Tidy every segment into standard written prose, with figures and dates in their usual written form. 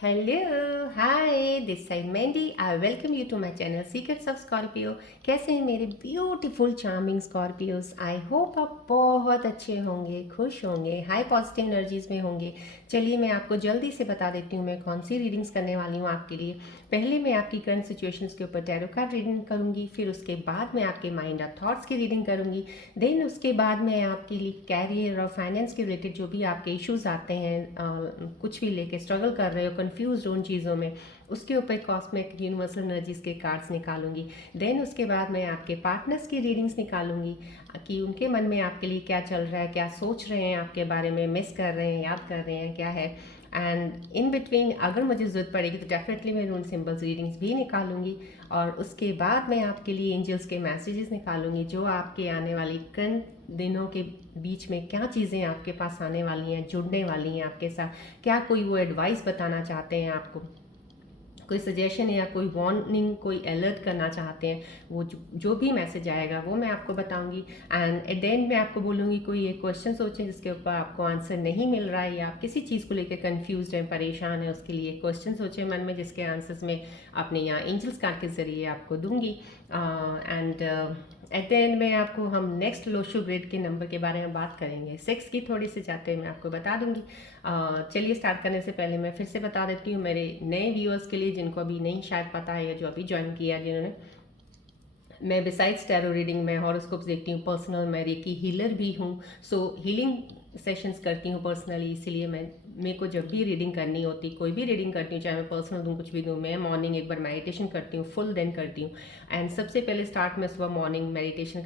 Hello hi this side Mandy I welcome you to my channel secrets of Scorpio. कैसे हैं मेरे beautiful charming Scorpios. I hope आप बहुत अच्छे होंगे, खुश होंगे, हाई पॉजिटिव एनर्जीज में होंगे। चलिए मैं आपको जल्दी से बता देती हूँ मैं कौन सी रीडिंग्स करने वाली हूँ आपके लिए। पहले मैं आपकी करंट सिचुएशंस के ऊपर टैरो कार्ड रीडिंग करूँगी, फिर उसके बाद मैं आपके माइंड और थॉट्स की रीडिंग करूँगी। देन उसके बाद मैं आपके लिए कैरियर और फाइनेंस के रिलेटेड जो भी आपके इश्यूज आते हैं, कुछ भी लेके स्ट्रगल कर रहे हो, कंफ्यूज हो उन चीज़ों में, उसके ऊपर कॉस्मिक यूनिवर्सल एनर्जीज के कार्ड्स निकालूंगी। देन उसके बाद मैं आपके पार्टनर्स की रीडिंग्स निकालूंगी कि उनके मन में आपके लिए क्या चल रहा है, क्या सोच रहे हैं आपके बारे में, मिस कर रहे हैं, याद कर रहे हैं, क्या है। एंड इन बिटवीन अगर मुझे ज़रूरत पड़ेगी तो डेफिनेटली मैं रून सिंबल्स रीडिंग्स भी निकालूंगी। और उसके बाद मैं आपके लिए एंजल्स के मैसेजेस निकालूंगी जो आपके आने वाली कन दिनों के बीच में क्या चीज़ें आपके पास आने वाली हैं, जुड़ने वाली हैं आपके साथ, क्या कोई वो एडवाइस बताना चाहते हैं आपको, कोई सजेशन या कोई वार्निंग, कोई अलर्ट करना चाहते हैं, वो जो भी मैसेज आएगा वो मैं आपको बताऊंगी। एंड एट द एंड मैं आपको बोलूँगी कोई एक क्वेश्चन सोचें जिसके ऊपर आपको आंसर नहीं मिल रहा है या आप किसी चीज़ को लेकर कंफ्यूज हैं, परेशान है, उसके लिए क्वेश्चन सोचें मन में जिसके आंसर्स में अपने यहाँ एंजल्स कार्ड के ज़रिए आपको दूंगी। एंड एट द एंड में आपको हम नेक्स्ट लोशो ग्रेड के नंबर के बारे में बात करेंगे। सेक्स की थोड़ी सी चाहते हैं मैं आपको बता दूंगी। चलिए स्टार्ट करने से पहले मैं फिर से बता देती हूँ मेरे नए व्यूअर्स के लिए जिनको अभी नहीं शायद पता है या जो अभी ज्वाइन किया जिन्होंने, मैं बिसाइड्स टैरो रीडिंग में हॉरोस्कोप्स देखती हूँ, पर्सनल मैं रेकी हीलर भी हूँ। सो हीलिंग सेशंस करती हूँ पर्सनली, इसीलिए मैं मेरे को जब भी रीडिंग करनी होती, कोई भी रीडिंग करती हूँ, चाहे मैं पर्सनल दूँ कुछ भी दूँ, मैं मॉर्निंग एक बार मेडिटेशन करती हूँ, फुल दिन करती हूँ। एंड सबसे पहले स्टार्ट में सुबह मॉर्निंग मेडिटेशन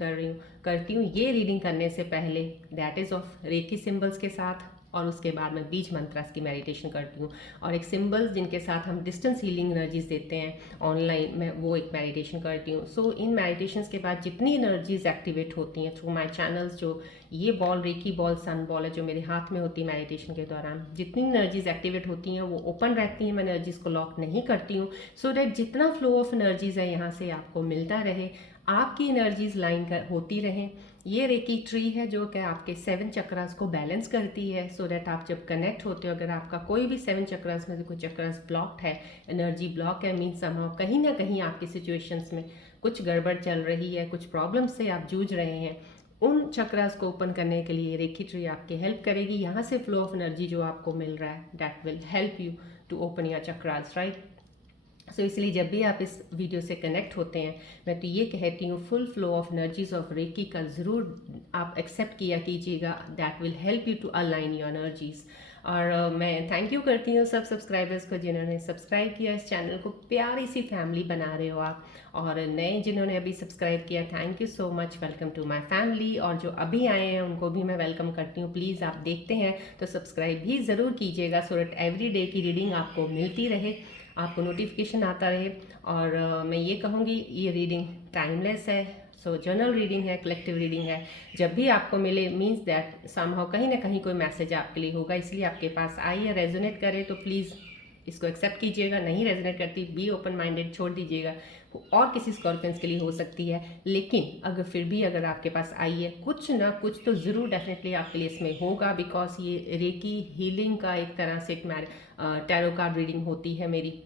करती हूँ ये रीडिंग करने से पहले, that is of reiki symbols के साथ। और उसके बाद मैं बीज मंत्रास की मेडिटेशन करती हूँ और एक सिंबल्स जिनके साथ हम डिस्टेंस हीलिंग एनर्जीज देते हैं ऑनलाइन, मैं वो एक मेडिटेशन करती हूँ। सो इन मेडिटेशंस के बाद जितनी एनर्जीज एक्टिवेट होती हैं थ्रू माय चैनल्स, जो ये ball recce ball sun ball है जो मेरे हाथ में होती है मेडिटेशन के दौरान, जितनी एनर्जीज एक्टिवेट होती हैं वो ओपन रहती हैं, मैं एनर्जीज को लॉक नहीं करती हूँ। सो डैट जितना फ्लो ऑफ एनर्जीज है यहाँ से आपको मिलता रहे, आपकी एनर्जीज लाइन कर होती रहें। ये रेकी ट्री है जो कि आपके 7 चक्रास को बैलेंस करती है। सो दैट आप जब कनेक्ट होते हो, अगर आपका कोई भी 7 चक्रास में से कोई चक्रास ब्लॉक्ड है, एनर्जी ब्लॉक है, मीन्स समहाउ कहीं ना कहीं आपकी सिचुएशंस में कुछ गड़बड़ चल रही है, कुछ प्रॉब्लम से आप जूझ रहे हैं, उन चक्रास को ओपन करने के लिए रेकी ट्री आपकी हेल्प करेगी। यहाँ से फ्लो ऑफ एनर्जी जो आपको मिल रहा है that will help you to open your chakras, right. So इसलिए जब भी आप इस वीडियो से कनेक्ट होते हैं, मैं तो ये कहती हूँ full flow of energies of reiki का ज़रूर आप एक्सेप्ट किया कीजिएगा, that will help you to align your energies. और मैं थैंक यू करती हूँ सब सब्सक्राइबर्स को जिन्होंने सब्सक्राइब किया इस चैनल को, प्यारी सी फैमिली बना रहे हो आप। और नए जिन्होंने अभी सब्सक्राइब किया, thank you so much, welcome to my family. और जो अभी आए हैं उनको भी मैं वेलकम करती हूँ। प्लीज़ आप देखते हैं तो सब्सक्राइब भी ज़रूर कीजिएगा सो दैट एवरी डे की रीडिंग आपको मिलती रहे, आपको नोटिफिकेशन आता रहे। और मैं ये कहूँगी ये रीडिंग टाइमलेस है। सो जर्नल रीडिंग है, कलेक्टिव रीडिंग है, जब भी आपको मिले मीन्स दैट समहाउ कहीं ना कहीं कोई मैसेज आपके लिए होगा, इसलिए आपके पास आई या रेजोनेट करे तो प्लीज़ इसको एक्सेप्ट कीजिएगा। नहीं रेजोनेट करती बी ओपन माइंडेड, छोड़ दीजिएगा, वो और किसी स्कॉर्पियंस के लिए हो सकती है। लेकिन अगर फिर भी अगर आपके पास आई है, कुछ ना कुछ तो ज़रूर डेफिनेटली आपके लिए इसमें होगा, बिकॉज ये रेकी हीलिंग का एक तरह से एक टैरो कार्ड रीडिंग होती है मेरी,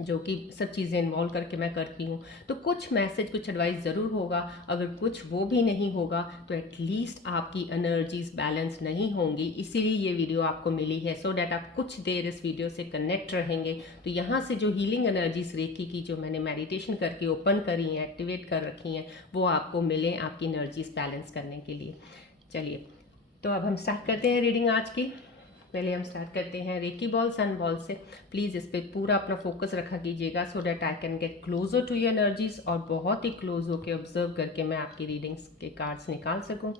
जो कि सब चीज़ें इन्वॉल्व करके मैं करती हूँ। तो कुछ मैसेज, कुछ एडवाइस ज़रूर होगा। अगर कुछ वो भी नहीं होगा तो एटलीस्ट आपकी एनर्जीज बैलेंस नहीं होंगी, इसीलिए ये वीडियो आपको मिली है, सो डैट आप कुछ देर इस वीडियो से कनेक्ट रहेंगे। तो यहाँ से जो हीलिंग एनर्जीज रेकी की जो मैंने मेडिटेशन करके ओपन करी हैं, एक्टिवेट कर रखी हैं, वो आपको मिले आपकी एनर्जीज बैलेंस करने के लिए। चलिए तो अब हम स्टार्ट करते हैं रीडिंग आज की। पहले हम स्टार्ट करते हैं रेकी बॉल सन बॉल से। प्लीज़ इस पर पूरा अपना फोकस रखा कीजिएगा so that I can get closer to your energies और बहुत ही क्लोज होकर ऑब्जर्व करके मैं आपकी रीडिंग्स के कार्ड्स निकाल सकूं।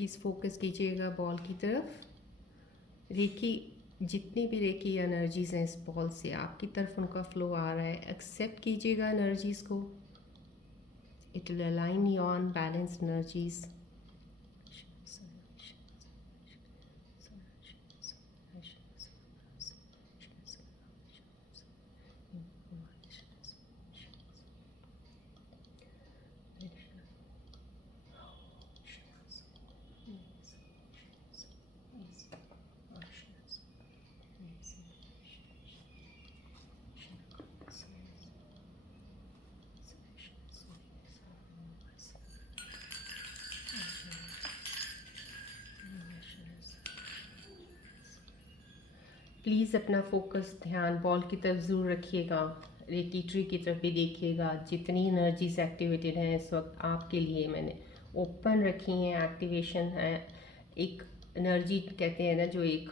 प्लीज़ फोकस कीजिएगा बॉल की तरफ। रेकी, जितनी भी रेकी एनर्जीज़ हैं इस बॉल से आपकी तरफ उनका फ्लो आ रहा है, एक्सेप्ट कीजिएगा एनर्जीज़ को। It will align your unbalanced energies. Please अपना फोकस ध्यान बॉल की तरफ ज़रूर रखिएगा। रेकी ट्री की तरफ भी देखिएगा। जितनी एनर्जीज एक्टिवेटेड हैं इस वक्त आपके लिए मैंने ओपन रखी हैं, एक्टिवेशन है। एक एनर्जी कहते हैं ना जो एक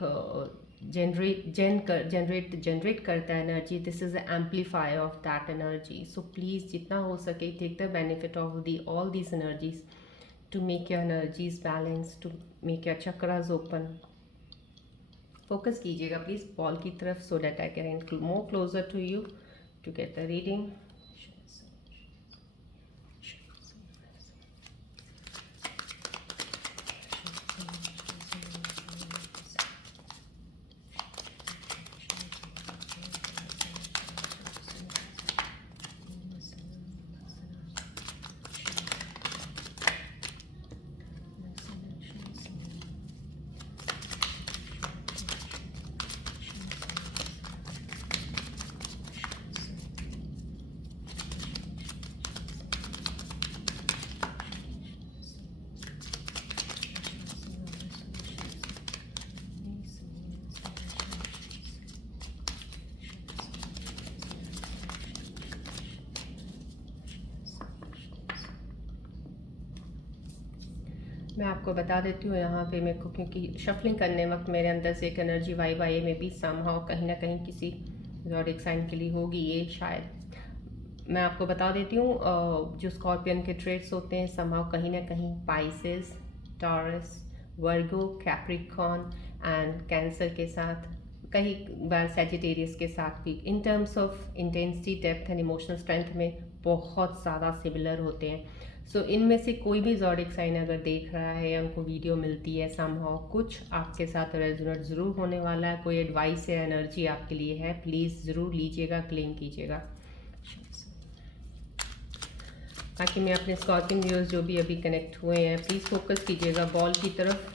जनरेट करता है energy, this is amplifier of that energy. So please जितना हो सके take the benefit of all these energies to make your energies balance, to make your chakras open. Focus कीजिएगा प्लीज़ बॉल की तरफ, so that I can more closer to you to get the reading. मैं आपको बता देती हूँ यहाँ पे मेरे को, क्योंकि शफलिंग करने वक्त मेरे अंदर से एक एनर्जी वाइब आई में भी समहाउ कहीं ना कहीं किसी ज़ोडिएक साइन के लिए होगी ये शायद। मैं आपको बता देती हूँ जो स्कॉर्पियन के ट्रेड्स होते हैं समहाउ कहीं ना कहीं Pisces, taurus, Virgo, Capricorn and cancer के साथ, कई बार सैजिटेरियस के साथ भी in terms of intensity, depth and emotional strength में बहुत ज़्यादा सिमिलर होते हैं। सो इनमें से कोई भी ज़ोडिएक साइन अगर देख रहा है या उनको वीडियो मिलती है समहाउ कुछ आपके साथ रेजोनेट ज़रूर होने वाला है, कोई एडवाइस या एनर्जी आपके लिए है, प्लीज़ ज़रूर लीजिएगा, क्लेम कीजिएगा। ताकि मैं अपने स्कॉर्पियन व्यूअर्स जो भी अभी कनेक्ट हुए हैं प्लीज़ फोकस कीजिएगा बॉल की तरफ।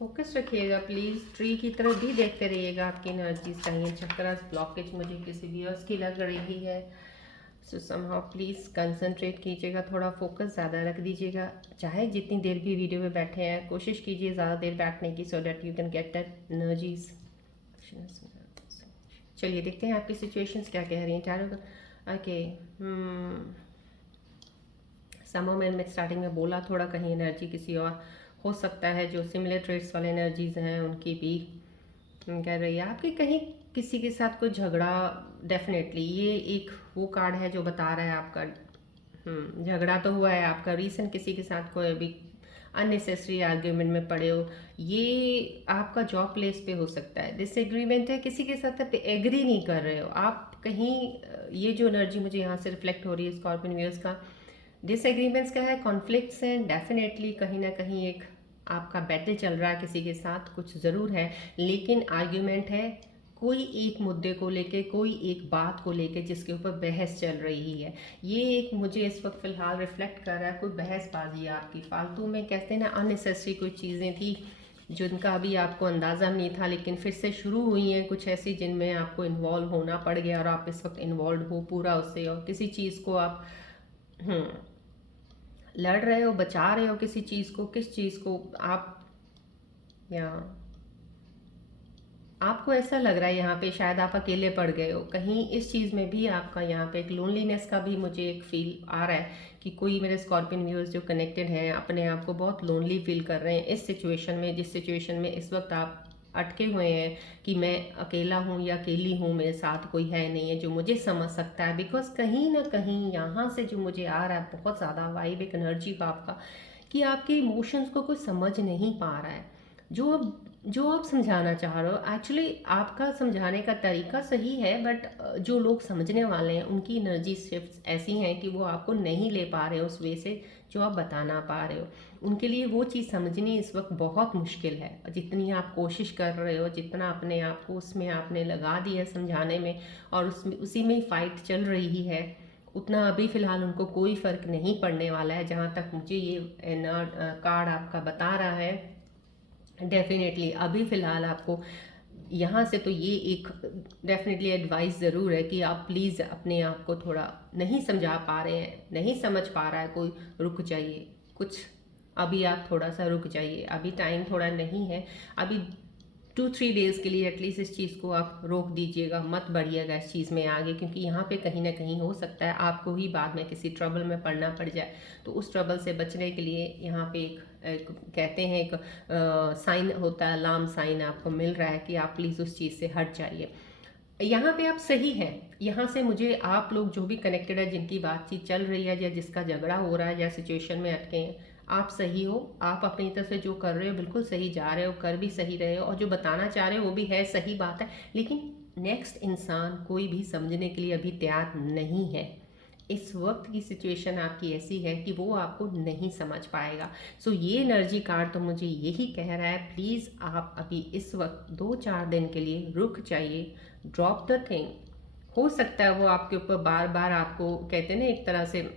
फोकस रखिएगा प्लीज़, ट्री की तरफ भी देखते रहिएगा आपकी एनर्जीज कहीं चक्रास ब्लॉकेज मुझे किसी व्यूअर्स की लग रही है। सो समहाउ प्लीज़ कंसंट्रेट कीजिएगा, थोड़ा फोकस ज़्यादा रख दीजिएगा। चाहे जितनी देर भी वीडियो में बैठे हैं कोशिश कीजिए ज़्यादा देर बैठने की, so that you can get that energies. चलिए देखते हैं आपकी सिचुएशंस क्या कह रही हैं टैरो। ओके, समहाउ मैंने स्टार्टिंग में बोला थोड़ा कहीं एनर्जी किसी और हो सकता है जो सिमिलर ट्रेड्स वाले एनर्जीज हैं उनकी भी कह रही है आपके कहीं किसी के साथ कोई झगड़ा। डेफिनेटली ये एक वो कार्ड है जो बता रहा है आपका झगड़ा तो हुआ है आपका, रीसेंट किसी के साथ कोई अभी अननेसेसरी आर्ग्यूमेंट में पड़े हो। ये आपका जॉब प्लेस पे हो सकता है, डिसएग्रीमेंट है, किसी के साथ आप एग्री नहीं कर रहे हो आप कहीं। ये जो एनर्जी मुझे यहाँ से रिफ्लेक्ट हो रही है स्कॉर्पियन व्यूअर्स का, डिसएग्रीमेंट्स का है, कॉन्फ्लिक्ट्स हैं, डेफिनेटली कहीं ना कहीं एक आपका बैटल चल रहा है किसी के साथ, कुछ ज़रूर है, लेकिन आर्ग्यूमेंट है कोई एक मुद्दे को लेके, कोई एक बात को लेके जिसके ऊपर बहस चल रही है। ये एक मुझे इस वक्त फ़िलहाल रिफ्लेक्ट कर रहा है, कोई बहसबाजी आपकी फालतू में, कहते हैं ना अननेसेसरी कोई चीज़ें थी जिनका अभी आपको अंदाज़ा नहीं था, लेकिन फिर से शुरू हुई हैं कुछ ऐसी जिनमें आपको इन्वॉल्व होना पड़ गया और आप इस वक्त इन्वॉल्व हो पूरा उससे, और किसी चीज़ को आप लड़ रहे हो, बचा रहे हो किसी चीज़ को, किस चीज़ को आप, या आपको ऐसा लग रहा है यहाँ पे शायद आप अकेले पड़ गए हो कहीं, इस चीज़ में भी आपका यहाँ पे एक लोनलीनेस का भी मुझे एक फील आ रहा है कि कोई मेरे स्कॉर्पियन व्यूअर्स जो कनेक्टेड हैं अपने आप को बहुत लोनली फील कर रहे हैं इस सिचुएशन में, जिस सिचुएशन में इस वक्त आप अटके हुए हैं कि मैं अकेला हूँ या अकेली हूँ, मेरे साथ कोई है नहीं है जो मुझे समझ सकता है। बिकॉज कहीं ना कहीं यहाँ से जो मुझे आ रहा है बहुत ज़्यादा वाइब एक एनर्जी का आपका, कि आपके इमोशंस को कोई समझ नहीं पा रहा है। जो आप समझाना चाह रहे हो, एक्चुअली आपका समझाने का तरीका सही है, बट जो लोग समझने वाले हैं उनकी एनर्जी शिफ्ट्स ऐसी हैं कि वो आपको नहीं ले पा रहे हो उस वे से जो आप बताना पा रहे हो। उनके लिए वो चीज़ समझनी इस वक्त बहुत मुश्किल है। जितनी आप कोशिश कर रहे हो, जितना अपने आप को उसमें आपने लगा दिया समझाने में, और उसमें उसी में ही फाइट चल रही है, उतना अभी फ़िलहाल उनको कोई फ़र्क नहीं पड़ने वाला है, जहाँ तक मुझे ये कार्ड आपका बता रहा है। डेफिनेटली अभी फ़िलहाल आपको यहाँ से तो ये एक डेफिनेटली एडवाइस ज़रूर है कि आप प्लीज़ अपने आप को थोड़ा, नहीं समझा पा रहे हैं, नहीं समझ पा रहा है कोई, रुक जाइए कुछ, अभी आप थोड़ा सा रुक जाइए, अभी टाइम थोड़ा नहीं है, अभी 2-3 डेज़ के लिए एटलीस्ट इस चीज़ को आप रोक दीजिएगा, मत बढ़िएगा इस चीज़ में आगे, क्योंकि यहाँ पे कहीं ना कहीं हो सकता है आपको ही बाद में किसी ट्रबल में पड़ना पड़ जाए। तो उस ट्रबल से बचने के लिए यहाँ पे एक कहते हैं एक साइन होता है, अलार्म साइन आपको मिल रहा है कि आप प्लीज़ उस चीज़ से हट जाइए। यहाँ पे आप सही हैं, यहाँ से मुझे आप लोग जो भी कनेक्टेड है, जिनकी बातचीत चल रही है या जिसका झगड़ा हो रहा है या सिचुएशन में अटके हैं, आप सही हो, आप अपनी तरफ से जो कर रहे हो बिल्कुल सही जा रहे हो, कर भी सही रहे हो, और जो बताना चाह रहे हो वो भी है सही बात है, लेकिन नेक्स्ट इंसान कोई भी समझने के लिए अभी तैयार नहीं है। इस वक्त की सिचुएशन आपकी ऐसी है कि वो आपको नहीं समझ पाएगा। सो ये एनर्जी कार्ड तो मुझे यही कह रहा है, प्लीज़ आप अभी इस वक्त 2-4 दिन के लिए रुक जाइए, ड्रॉप द थिंग। हो सकता है वो आपके ऊपर बार बार आपको, कहते हैं ना, एक तरह से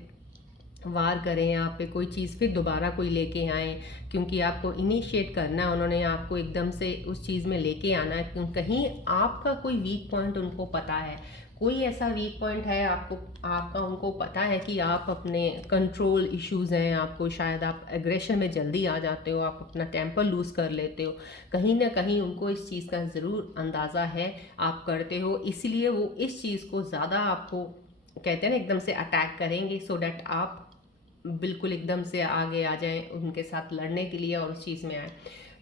वार करें आप पे, कोई चीज़ फिर दोबारा कोई लेके आए, क्योंकि आपको इनिशिएट करना है, उन्होंने आपको एकदम से उस चीज़ में लेके आना है, क्योंकि कहीं आपका कोई वीक पॉइंट उनको पता है, कोई ऐसा वीक पॉइंट है आपको, आपका उनको पता है कि आप अपने कंट्रोल इश्यूज़ हैं, आपको शायद आप एग्रेशन में जल्दी आ जाते हो, आप अपना टेम्पर लूज़ कर लेते हो, कहीं ना कहीं उनको इस चीज़ का ज़रूर अंदाज़ा है आप करते हो, इसलिए वो इस चीज़ को ज़्यादा आपको, कहते हैं ना, एकदम से अटैक करेंगे, सो डैट आप बिल्कुल एकदम से आगे आ जाएं उनके साथ लड़ने के लिए और उस चीज़ में आए।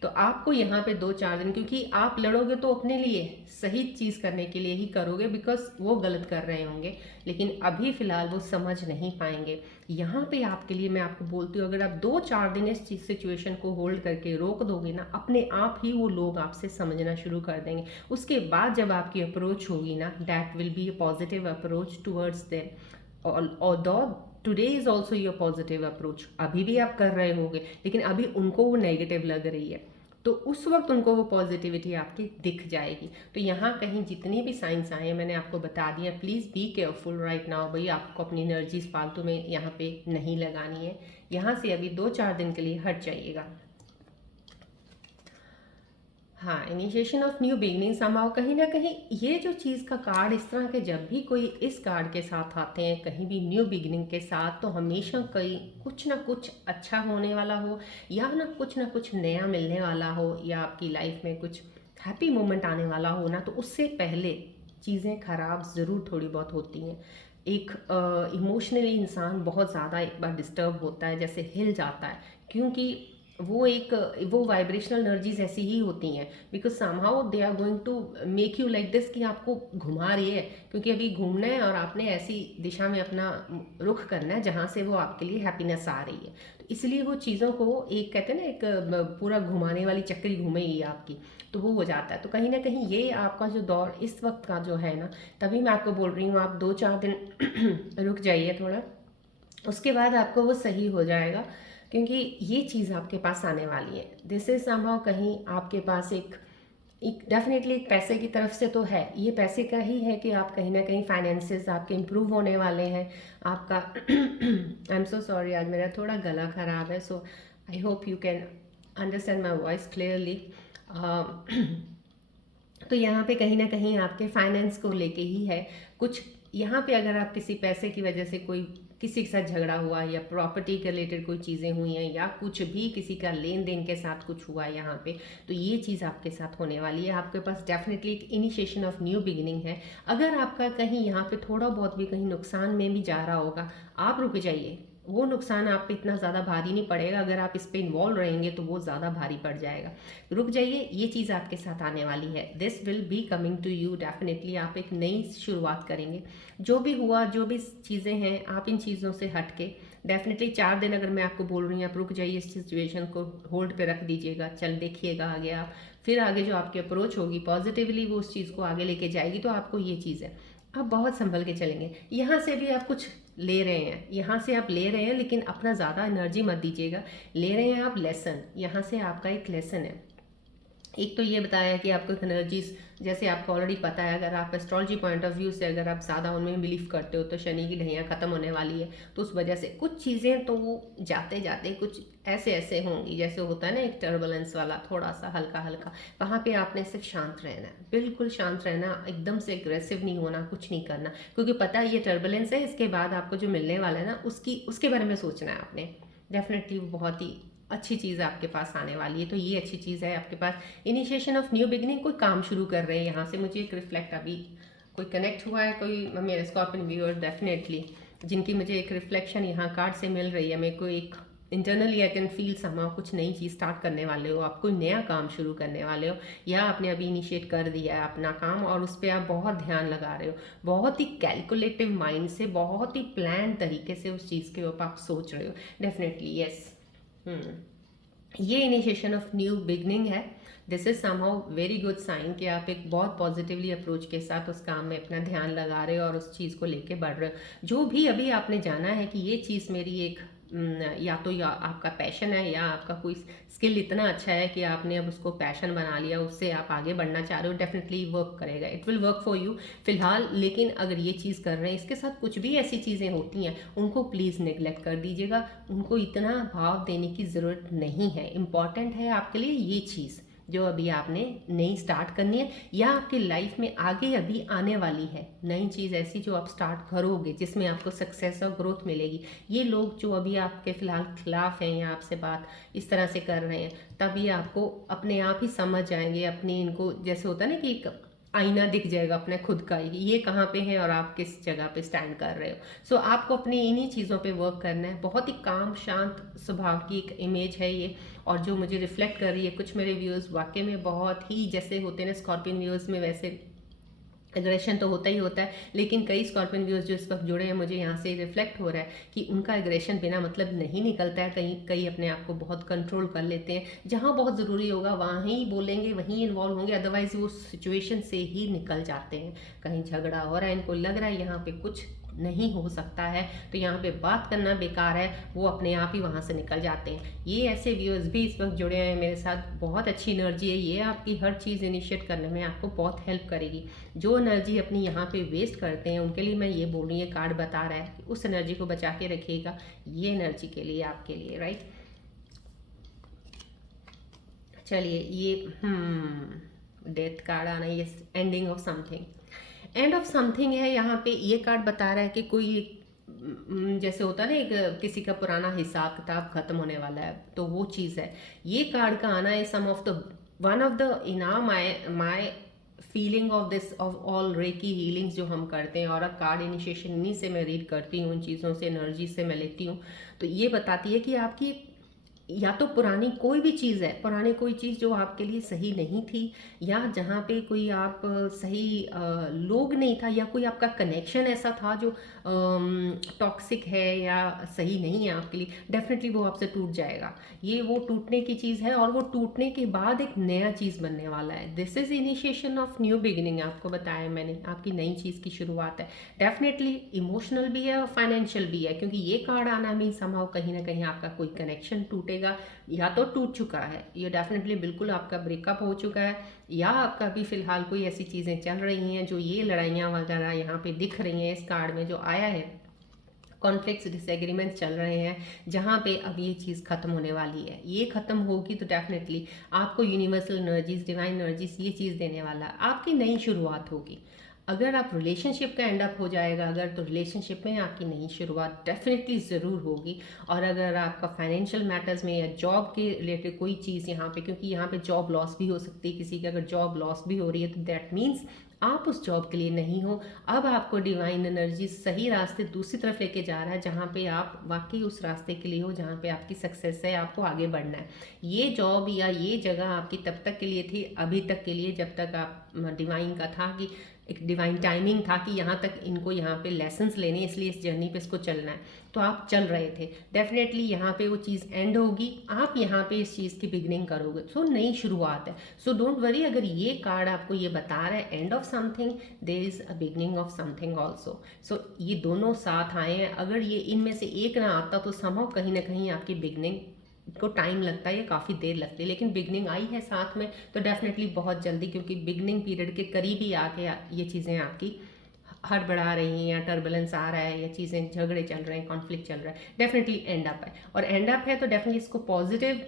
तो आपको यहाँ पे 2-4 दिन, क्योंकि आप लड़ोगे तो अपने लिए सही चीज़ करने के लिए ही करोगे, बिकॉज वो गलत कर रहे होंगे, लेकिन अभी फ़िलहाल वो समझ नहीं पाएंगे। यहाँ पे आपके लिए मैं आपको बोलती हूँ, अगर आप 2-4 दिन इस चीज़ सिचुएशन को होल्ड करके रोक दोगे ना, अपने आप ही वो लोग आपसे समझना शुरू कर देंगे। उसके बाद जब आपकी अप्रोच होगी ना, that will be a positive approach towards them, और today is also your positive approach, अभी भी आप कर रहे होगे, लेकिन अभी उनको वो नेगेटिव लग रही है, तो उस वक्त उनको वो पॉजिटिविटी आपकी दिख जाएगी। तो यहाँ कहीं जितनी भी साइंस आए हैं मैंने आपको बता दिया, please be careful right now, भाई आपको अपनी एनर्जीज फालतू में यहाँ पे नहीं लगानी है, यहाँ से अभी 2-4 दिन के लिए हट जाइएगा। हाँ, इनिशिएशन ऑफ न्यू बिगनिंग समाओ, कहीं ना कहीं ये जो चीज़ का कार्ड इस तरह के जब भी कोई इस कार्ड के साथ आते हैं कहीं भी न्यू बिगनिंग के साथ, तो हमेशा कहीं कुछ ना कुछ अच्छा होने वाला हो, या ना कुछ नया मिलने वाला हो, या आपकी लाइफ में कुछ हैप्पी मोमेंट आने वाला हो ना, तो उससे पहले चीज़ें खराब ज़रूर थोड़ी बहुत होती हैं। एक इमोशनली इंसान बहुत ज़्यादा एक बार डिस्टर्ब होता है, जैसे हिल जाता है, क्योंकि वो वाइब्रेशनल एनर्जीज ऐसी ही होती हैं, because somehow they are going to make you like this, कि आपको घुमा रही है, क्योंकि अभी घूमना है और आपने ऐसी दिशा में अपना रुख करना है जहाँ से वो आपके लिए हैप्पीनेस आ रही है, तो इसलिए वो चीज़ों को एक, कहते हैं ना, एक पूरा घुमाने वाली चक्री घूमेगी आपकी, तो वो हो जाता है। तो कहीं ना कहीं ये आपका जो दौर इस वक्त का जो है ना, तभी मैं आपको बोल रही हूँ आप 2-4 दिन रुक जाइए थोड़ा, उसके बाद आपको वो सही हो जाएगा। क्योंकि ये चीज़ आपके पास आने वाली है। दिस इज समहाउ कहीं आपके पास एक डेफिनेटली एक पैसे की तरफ से तो है, ये पैसे का ही है कि आप कहीं ना कहीं फाइनेंसेस आपके इम्प्रूव होने वाले हैं। आपका आई एम सो सॉरी, आज मेरा थोड़ा गला ख़राब है, so I hope you can understand my voice clearly. तो यहाँ पे कहीं ना कहीं आपके फाइनेंस को लेके ही है कुछ। यहाँ पे अगर आप किसी पैसे की वजह से कोई किसी के साथ झगड़ा हुआ या प्रॉपर्टी के रिलेटेड कोई चीज़ें हुई हैं या कुछ भी किसी का लेन देन के साथ कुछ हुआ है यहाँ पे, तो ये चीज़ आपके साथ होने वाली है। आपके पास डेफिनेटली एक इनिशिएशन ऑफ न्यू बिगिनिंग है। अगर आपका कहीं यहाँ पे थोड़ा बहुत भी कहीं नुकसान में भी जा रहा होगा, आप रुक जाइए। वो नुकसान आप पे इतना ज़्यादा भारी नहीं पड़ेगा, अगर आप इस पे इन्वॉल्व रहेंगे तो वो ज़्यादा भारी पड़ जाएगा। रुक जाइए, ये चीज़ आपके साथ आने वाली है। This will be coming to you definitely. आप एक नई शुरुआत करेंगे। जो भी हुआ, जो भी चीज़ें हैं, आप इन चीज़ों से हट के डेफिनेटली 4 दिन अगर मैं आपको बोल रही हूँ, आप रुक जाइए, इस सिचुएशन को होल्ड पे रख दीजिएगा, चल देखिएगा आगे आप। फिर आगे जो आपकी अप्रोच होगी पॉजिटिवली, वो उस चीज़ को आगे लेके जाएगी। तो आपको ये चीज़ है, आप बहुत संभल के चलेंगे। यहाँ से भी आप कुछ ले रहे हैं, यहाँ से आप ले रहे हैं, लेकिन अपना ज़्यादा एनर्जी मत दीजिएगा। ले रहे हैं आप लेसन, यहाँ से आपका एक लेसन है। एक तो ये बताया कि आपको एनर्जीज, जैसे आपको ऑलरेडी पता है, अगर आप एस्ट्रोलॉजी पॉइंट ऑफ व्यू से अगर आप ज़्यादा उनमें बिलीव करते हो तो शनि की ढैया ख़त्म होने वाली है। तो उस वजह से कुछ चीज़ें तो वो जाते जाते कुछ ऐसे ऐसे होंगी, जैसे होता है ना एक टर्बुलेंस वाला, थोड़ा सा हल्का हल्का। वहाँ पे आपने सिर्फ शांत रहना है, बिल्कुल शांत रहना, एकदम से एग्रेसिव नहीं होना, कुछ नहीं करना, क्योंकि पता है ये टर्बुलेंस है। इसके बाद आपको जो मिलने वाला है ना, उसके बारे में सोचना है आपने। डेफिनेटली वो बहुत ही अच्छी चीज़ आपके पास आने वाली है। तो ये अच्छी चीज़ है आपके पास, इनिशिएशन ऑफ न्यू बिगिनिंग। कोई काम शुरू कर रहे हैं, यहाँ से मुझे एक रिफ्लेक्ट अभी कोई कनेक्ट हुआ है, कोई मेरे स्कॉर्पियन व्यूअर डेफिनेटली, जिनकी मुझे एक रिफ्लेक्शन यहाँ कार्ड से मिल रही है। मेरे को एक इंटरनली आई कैन फील समाउ कुछ नई चीज़ स्टार्ट करने वाले हो, आप कोई नया काम शुरू करने वाले हो, या आपने अभी इनिशिएट कर दिया है अपना काम और उस पर आप बहुत ध्यान लगा रहे हो, बहुत ही कैलकुलेटिव माइंड से, बहुत ही प्लान तरीके से उस चीज़ के ऊपर आप सोच रहे हो। Definitely yes. ये इनिशिएशन ऑफ न्यू बिगनिंग है। This is somehow very good sign कि आप एक बहुत पॉजिटिवली अप्रोच के साथ उस काम में अपना ध्यान लगा रहे हो और उस चीज़ को लेके बढ़ रहे हो। जो भी अभी आपने जाना है कि ये चीज़ मेरी एक या तो या आपका पैशन है, या आपका कोई स्किल इतना अच्छा है कि आपने अब उसको पैशन बना लिया, उससे आप आगे बढ़ना चाह रहे हो, डेफिनेटली वर्क करेगा, it will work for you फिलहाल। लेकिन अगर ये चीज़ कर रहे हैं, इसके साथ कुछ भी ऐसी चीज़ें होती हैं, उनको प्लीज़ नेग्लेक्ट कर दीजिएगा। उनको इतना भाव देने की ज़रूरत नहीं है। इम्पॉर्टेंट है आपके लिए ये चीज़ जो अभी आपने नई स्टार्ट करनी है, या आपकी लाइफ में आगे अभी आने वाली है नई चीज़ ऐसी जो आप स्टार्ट करोगे, जिसमें आपको सक्सेस और ग्रोथ मिलेगी। ये लोग जो अभी आपके फ़िलहाल खिलाफ हैं या आपसे बात इस तरह से कर रहे हैं, तभी आपको अपने आप ही समझ जाएंगे, अपने इनको जैसे होता है ना कि एक आईना दिख जाएगा अपने खुद का, ये कहाँ पे है और आप किस जगह पे स्टैंड कर रहे हो। सो आपको अपनी इन्हीं चीज़ों पे वर्क करना है। बहुत ही काम शांत स्वभाव की एक इमेज है ये, और जो मुझे रिफ्लेक्ट कर रही है, कुछ मेरे व्यूअर्स वाकई में बहुत ही जैसे होते हैं ना स्कॉर्पियन व्यूअर्स में, वैसे एग्रेशन तो होता ही होता है, लेकिन कई स्कॉर्पियन व्यूअर्स जो इस वक्त जुड़े हैं, मुझे यहाँ से रिफ्लेक्ट हो रहा है कि उनका एग्रेशन बिना मतलब नहीं निकलता है। कई अपने आप को बहुत कंट्रोल कर लेते हैं, जहाँ बहुत ज़रूरी होगा वहाँ ही बोलेंगे, वहीं इन्वॉल्व होंगे, अदरवाइज वो सिचुएशन से ही निकल जाते हैं। कहीं झगड़ा हो रहा है, इनको लग रहा है यहाँ पे कुछ नहीं हो सकता है, तो यहाँ पे बात करना बेकार है, वो अपने आप ही वहाँ से निकल जाते हैं। ये ऐसे व्यूअर्स भी इस वक्त जुड़े हैं मेरे साथ, बहुत अच्छी एनर्जी है ये, आपकी हर चीज़ इनिशिएट करने में आपको बहुत हेल्प करेगी। जो एनर्जी अपनी यहाँ पे वेस्ट करते हैं, उनके लिए मैं ये बोल रही हूँ, ये कार्ड बता रहा है कि उस एनर्जी को बचा के रखिएगा, ये एनर्जी के लिए, आपके लिए, राइट। चलिए, ये डेथ कार्ड आना, ये ending of something, and of something है। यहाँ पे ये कार्ड बता रहा है कि कोई जैसे होता है ना एक किसी का पुराना हिसाब किताब खत्म होने वाला है, तो वो चीज़ है। ये कार्ड का आना है some of the one of the इनाम my feeling of this of all reiki healings जो हम करते हैं, और कार्ड इनिशिएशन इन्हीं से मैं रीड करती हूँ, उन चीज़ों से एनर्जी से मैं लेती हूँ। तो ये बताती है कि आपकी या तो पुरानी कोई भी चीज़ है, पुरानी कोई चीज़ जो आपके लिए सही नहीं थी, या जहाँ पे कोई आप सही लोग नहीं था, या कोई आपका कनेक्शन ऐसा था जो टॉक्सिक है या सही नहीं है आपके लिए, डेफिनेटली वो आपसे टूट जाएगा। ये वो टूटने की चीज़ है, और वो टूटने के बाद एक नया चीज़ बनने वाला है। This is initiation of new beginning. आपको बताया मैंने, आपकी नई चीज़ की शुरुआत है। डेफिनेटली इमोशनल भी है और फाइनेंशियल भी है, क्योंकि ये कार्ड आना मीन समहाउ कहीं ना कहीं आपका कोई कनेक्शन टूटेगा, या तो टूट चुका है, ये डेफिनेटली बिल्कुल आपका ब्रेकअप हो चुका है, या आपका भी फिलहाल कोई ऐसी चीज़ें चल रही हैं जो ये लड़ाइयाँ वगैरह यहाँ पे दिख रही हैं इस कार्ड में जो आया है, कॉन्फ्लिक्ट्स डिसएग्रीमेंट्स चल रहे हैं, जहाँ पे अब ये चीज़ खत्म होने वाली है। ये खत्म होगी तो डेफिनेटली आपको यूनिवर्सल एनर्जीज, डिवाइन एनर्जीज ये चीज़ देने वाला है, आपकी नई शुरुआत होगी। अगर आप रिलेशनशिप का एंड अप हो जाएगा अगर, तो रिलेशनशिप में आपकी नई शुरुआत डेफिनेटली ज़रूर होगी। और अगर आपका फाइनेंशियल मैटर्स में या जॉब के रिलेटेड कोई चीज़ यहाँ पे, क्योंकि यहाँ पे जॉब लॉस भी हो सकती है किसी की, अगर जॉब लॉस भी हो रही है तो दैट मीन्स आप उस जॉब के लिए नहीं हो। अब आपको डिवाइन एनर्जी सही रास्ते दूसरी तरफ लेके जा रहा है, जहाँ पे आप वाकई उस रास्ते के लिए हो, जहाँ पे आपकी सक्सेस है, आपको आगे बढ़ना है। ये जॉब या ये जगह आपकी तब तक के लिए थी, अभी तक के लिए, जब तक आप डिवाइन का था कि एक डिवाइन टाइमिंग था कि यहाँ तक इनको यहाँ पे लेसन्स लेने, इसलिए इस जर्नी पे इसको चलना है, तो आप चल रहे थे। डेफिनेटली यहाँ पे वो चीज़ एंड होगी, आप यहाँ पे इस चीज़ की बिगनिंग करोगे, सो नई शुरुआत है। सो डोंट वरी, अगर ये कार्ड आपको ये बता रहा है end of something, there is a beginning of something also. सो ये दोनों साथ आए हैं, अगर ये इनमें से एक ना आता तो समहाउ कहीं ना कहीं आपकी बिगनिंग को टाइम लगता है, काफ़ी देर लगती है, लेकिन बिगनिंग आई है साथ में तो डेफिनेटली बहुत जल्दी, क्योंकि बिगनिंग पीरियड के करीब ही आके ये चीज़ें आपकी हड़बड़ा रही हैं, या टर्बुलेंस आ रहा है, या चीज़ें झगड़े चल रहे हैं, कॉन्फ्लिक्ट चल रहा है, डेफिनेटली एंड अप है। और एंड अप है तो डेफिनेटली इसको पॉजिटिव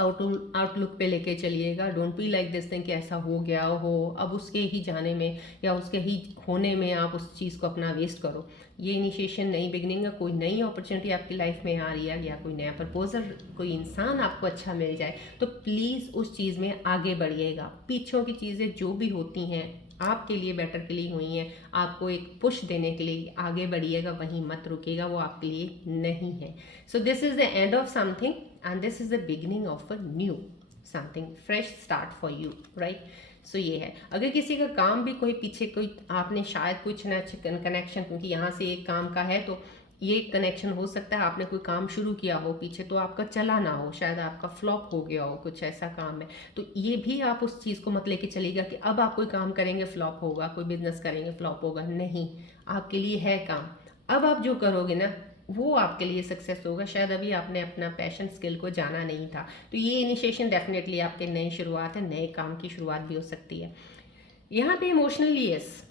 आउटलुक पे लेके चलिएगा। Don't be like this thing कि ऐसा हो गया हो, अब उसके ही जाने में या उसके ही होने में आप उस चीज़ को अपना वेस्ट करो। ये इनिशिएशन नई बिगनिंग है, कोई नई अपॉर्चुनिटी आपकी लाइफ में आ रही है, या कोई नया प्रपोजल, कोई इंसान आपको अच्छा मिल जाए, तो प्लीज़ उस चीज़ में आगे बढ़िएगा। पीछों की चीज़ें जो भी होती हैं आपके लिए बेटर के लिए हुई हैं, आपको एक पुश देने के लिए आगे बढ़िएगा, वहीं मत रुकिएगा, वो आपके लिए नहीं है। So this is the end of something and this is the beginning of a new something fresh start for you, right? सो ये है। अगर किसी का काम भी कोई पीछे कोई आपने शायद कुछ ना कनेक्शन, क्योंकि यहाँ से एक काम का है तो ये कनेक्शन हो सकता है, आपने कोई काम शुरू किया हो पीछे तो आपका चला ना हो, शायद आपका फ्लॉप हो गया हो, कुछ ऐसा काम है, तो ये भी आप उस चीज़ को मत लेके चलिएगा कि अब आप कोई काम करेंगे फ्लॉप होगा, कोई बिजनेस करेंगे फ्लॉप होगा। नहीं, आपके लिए है काम, अब आप जो करोगे ना वो आपके लिए सक्सेस होगा। शायद अभी आपने अपना पैशन स्किल को जाना नहीं था, तो ये इनिशिएशन डेफिनेटली आपके नई शुरुआत है, नए काम की शुरुआत भी हो सकती है। यहाँ पे इमोशनली यस,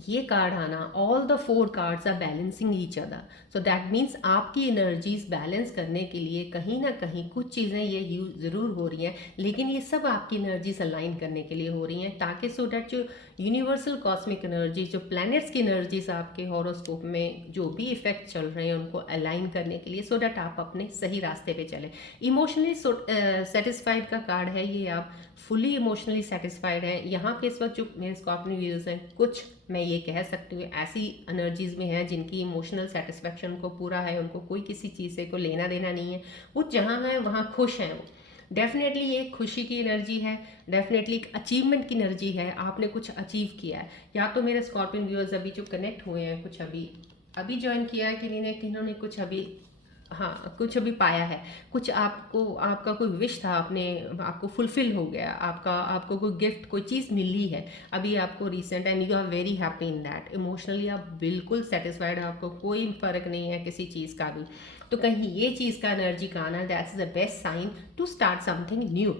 ये कार्ड आना, all the 4 cards are balancing each other, so that means आपकी एनर्जीज बैलेंस करने के लिए कहीं ना कहीं कुछ चीज़ें ये ज़रूर हो रही हैं, लेकिन ये सब आपकी एनर्जीज अलाइन करने के लिए हो रही हैं, ताकि सो दैट जो यूनिवर्सल कॉस्मिक एनर्जी, जो प्लैनेट्स की एनर्जीज आपके हॉरोस्कोप में जो भी इफेक्ट चल रहे हैं उनको अलाइन करने के लिए, सो दैट आप अपने सही रास्ते पे चलें। इमोशनली सेटिस्फाइड का कार्ड है ये, आप फुली इमोशनली सेटिस्फाइड हैं। यहाँ पे इस वक्त जो मेरे स्कॉर्पियो व्यूअर्स हैं, कुछ मैं ये कह सकती हूँ ऐसी एनर्जीज में हैं जिनकी इमोशनल सेटिस्फेक्शन को पूरा है, उनको कोई किसी चीज़ से कोई लेना देना नहीं है, वो जहाँ है वहाँ खुश हैं वो। डेफिनेटली ये खुशी की एनर्जी है, डेफिनेटली एक अचीवमेंट की एनर्जी है, आपने कुछ अचीव किया है। या तो मेरे स्कॉर्पियन व्यूअर्स अभी जो कनेक्ट हुए हैं, कुछ अभी अभी ज्वाइन किया है, किन्होंने कुछ अभी, हाँ कुछ अभी पाया है, कुछ आपको आपका कोई विश था, आपको फुलफिल हो गया, आपको कोई गिफ्ट कोई चीज़ मिली है अभी आपको recent, and you are very happy in that. Emotionally आप बिल्कुल सेटिस्फाइड, आपको कोई फ़र्क नहीं है किसी चीज़ का भी, तो कहीं ये चीज़ का एनर्जी का आना, that's the best sign to start something new.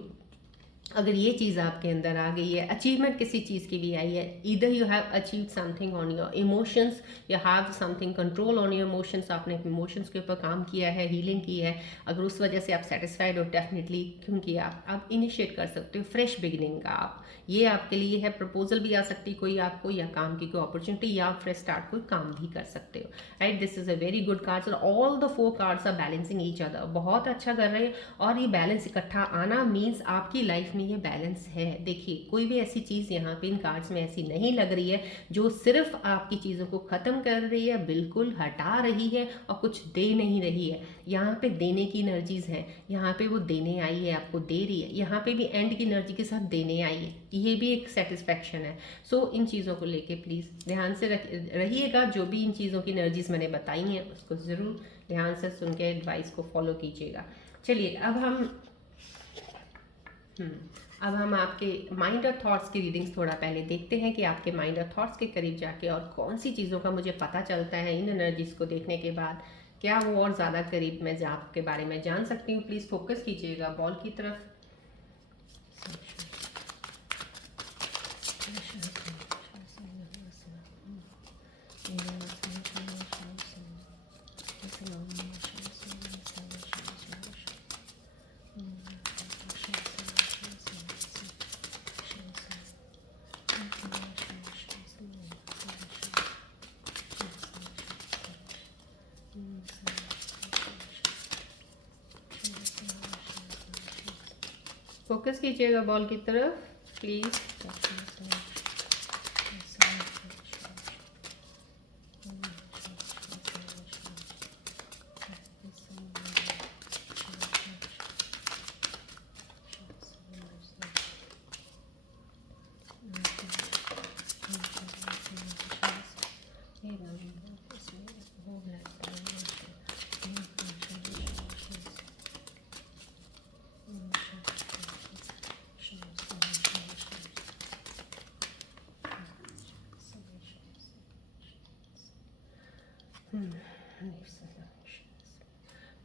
अगर ये चीज़ आपके अंदर आ गई है, अचीवमेंट किसी चीज़ की भी आई है, either you have achieve something on your emotions, you have something control on your emotions, आपने इमोशंस के ऊपर काम किया है, हीलिंग की है, अगर उस वजह से आप सेटिस्फाइड हो, डेफिनेटली क्योंकि आप इनिशिएट कर सकते हो फ्रेश बिगिनिंग का। आप ये आपके लिए है, प्रपोजल भी आ सकती कोई आपको, या काम की कोई अपॉर्चुनिटी, या आप फ्रेश स्टार्ट कोई काम भी कर सकते हो, right? This is a very good cards, और all the 4 cards are balancing each other, बहुत अच्छा कर रहे हैं। और ये बैलेंस इकट्ठा आना मीन्स आपकी लाइफ में ये बैलेंस है। देखिए कोई भी ऐसी चीज़ यहाँ पे इन कार्ड्स में ऐसी नहीं लग रही है जो सिर्फ आपकी चीज़ों को ख़त्म कर रही है, बिल्कुल हटा रही है और कुछ दे नहीं रही है। यहाँ पे देने की एनर्जीज़ हैं, यहाँ पे वो देने आई है, आपको दे रही है, यहाँ पे भी एंड की एनर्जी के साथ देने आई है, ये भी एक सेटिस्फैक्शन है। सो इन चीज़ों को लेके प्लीज़ ध्यान से रहिएगा। जो भी इन चीज़ों की एनर्जीज़ मैंने बताई हैं उसको ज़रूर ध्यान से सुन के एडवाइस को फॉलो कीजिएगा। चलिए अब हम आपके माइंड और थॉट्स की रीडिंग्स थोड़ा पहले देखते हैं कि आपके माइंड और थॉट्स के करीब जाके और कौन सी चीज़ों का मुझे पता चलता है इन एनर्जीज़ को देखने के बाद, क्या वो और ज़्यादा करीब मैं आपके बारे में जान सकती हूँ। प्लीज़ फोकस कीजिएगा बॉल की तरफ। फोकस कीजिएगा बॉल की तरफ प्लीज़।